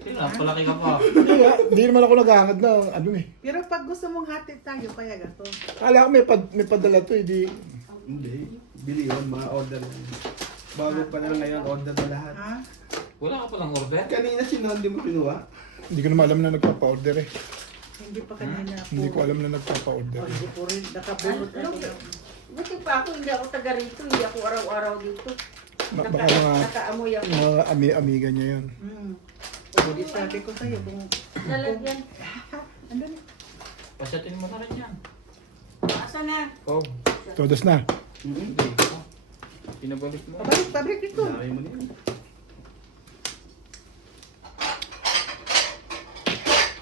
Sino Palaki ka pa. Hindi naman ako naghahangad na ano eh. Pero pag gusto mong hatid tayo, kaya gato. Kala ko may padala to eh. Hindi. Bili yun, mga order yan. Bago pa lang ngayon, order na lahat. Ha? Wala ka palang order? Kanina sino hindi mo kinuha? Hindi ko naman alam na nagpapa-order eh. Hindi pa kanina po. Hindi ko alam na nagpapa-order. Oh, hindi po rin. Nakabulot na Ano? ko. Buti pa ako, hindi ako taga rito, hindi ako araw-araw dito. Baka mga Nakaamoy ako. amiga niya yan. O, di sabi ko sa'yo kung... Lalagyan. Ano na? Pasyatin mo na rin yan. Asa na? Oh. Todos na. Hindi. Pinabalik mo. Pabalik ito. Dami mo na yun.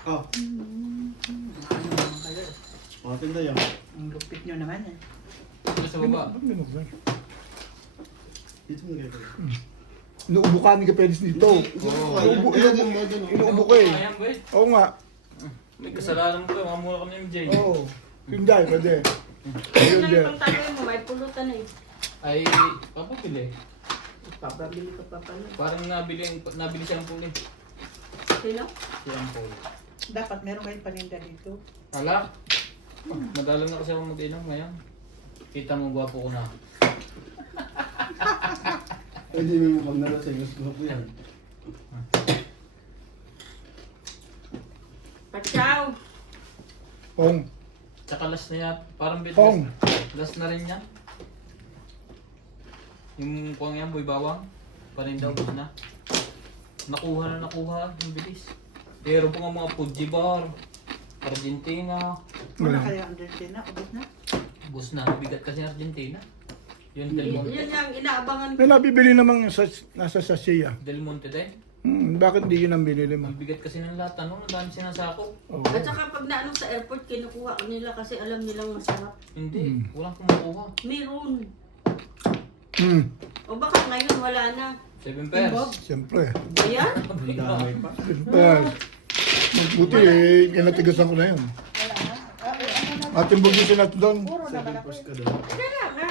Oh, Ano naman kayo? mga tinda yan. Ang lupit nyo naman eh. Ito sa baba. Ba't binuksan? Dito mo gagawin. Inuubo ka, hindi ka pwede dito. Inuubo ko eh. Ayan, boy. Oo nga. May kasalanan mo ka. Mga mula ka ni MJ. Oo. Hindi, pwede. Yun lang yung pangtagay mo, may pulutan eh. Ay, papabili. Pababili ka pa pala. Parang nabili siyang puli. Sino? Siyang puli. Dapat meron kayong paninda dito. Hala. Madalang na kasi ako mag-inom ngayon. Kita mo, gwapo ko na. Hindi mo mukhang nalo sa news group yan. Pachaw! Pong. Tsaka last na yan. Parang bit Pong. last na rin yan. Yung kuwang yan, boy bawang. Panindaw ko na. Nakuha. Ang bilis. Pero po nga mga Fuji Bar, Argentina. Wala kayo ang Argentina. Ubus na. Bus na, bigat kasi ng Argentina. Yung Del Yun Monte. yung inaabangan ko. May nabibili namang nasa sasiya. Del Monte din. Bakit di yun ang binili mo? Ang bigat kasi ng lahat, ano? Ang dami sinasako. Oo. At saka pag naano sa airport, kinukuha ko nila kasi alam nilang masarap. Hindi, walang kumukuha. Meron. O Hmm. baka ngayon wala na. 7 pairs. Siyempre. Ayan? Ang dami pa. Siyempre. Buti eh, inatigasan ko na yun. Wala na. Ano na? Ating bugisin natin doon. Puro naman ako. Post eh. ka doon. Kaya nga.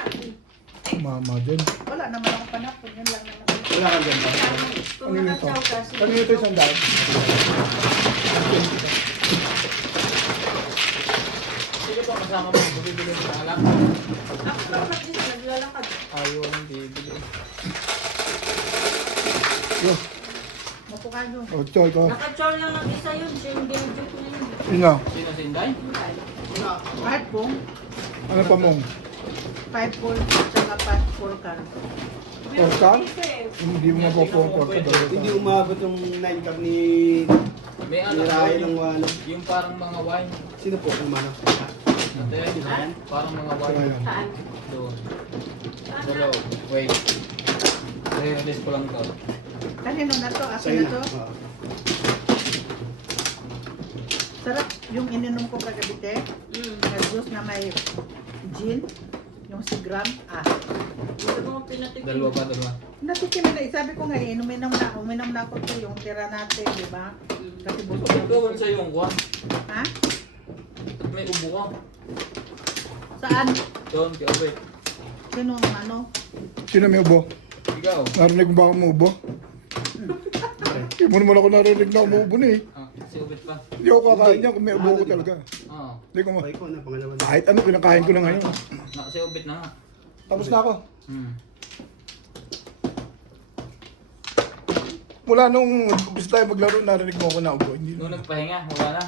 Mama din. Wala naman akong panapon. Yun lang naman. Wala kang ganda. Kung Ano yun ito? nakasaw kasi. Ano ito isang daan? Sige po, kasama mo. Bibili mo ng alak. Ako lang din naglalakad. Ayaw ang bibili. Yo, Mapo kayo. ito. Nakachaw lang ng isa yun. Siya yung ginjoke na yun. Ina, Sino si Inday? 5 pong. ano pa mong? 5 pong. Tsaka 5 4 can. Porkan? Ito eh. Hindi mo mapapong Hindi umabot yung 9 cup ni May ano Ryan ng walo. yung parang mga wine. Sino po kung manok? Ate, parang mga wine. Ayan. Saan? Doon. Dalaw. Wait. Release ko lang to. Kanino na to? Akin Sa'yo na na. to? Oo. Sarap yung ininom ko kagabi, te. Nag-juice na may gin. Yung si Gram. Ito mo pinatikin. Dalawa pa, dalawa. Natikim na. Sabi ko nga, uminom na ako to yung tira natin, di ba? Kasi busog Bakit na gawin busog. sa yung kwan? Ha? At may ubo ka. Saan? Doon, kaya wait. Sino ang ano? Sino may ubo? Ikaw. Narinig mo ba ako umuubo? Hindi mo naman ako narinig na umuubo na eh. Ah, si Ubit pa. Hindi ako kakain niya kung may ubo ko talaga. Oo. Hindi ko Okay ko na, pangalawa na. kahit ano pinakain ko na ngayon. Si Ubit na nga. Tapos na ako. Mula nung umpisa tayo maglaro, narinig mo ako na ubo. Hindi Nung na. nagpahinga, wala na.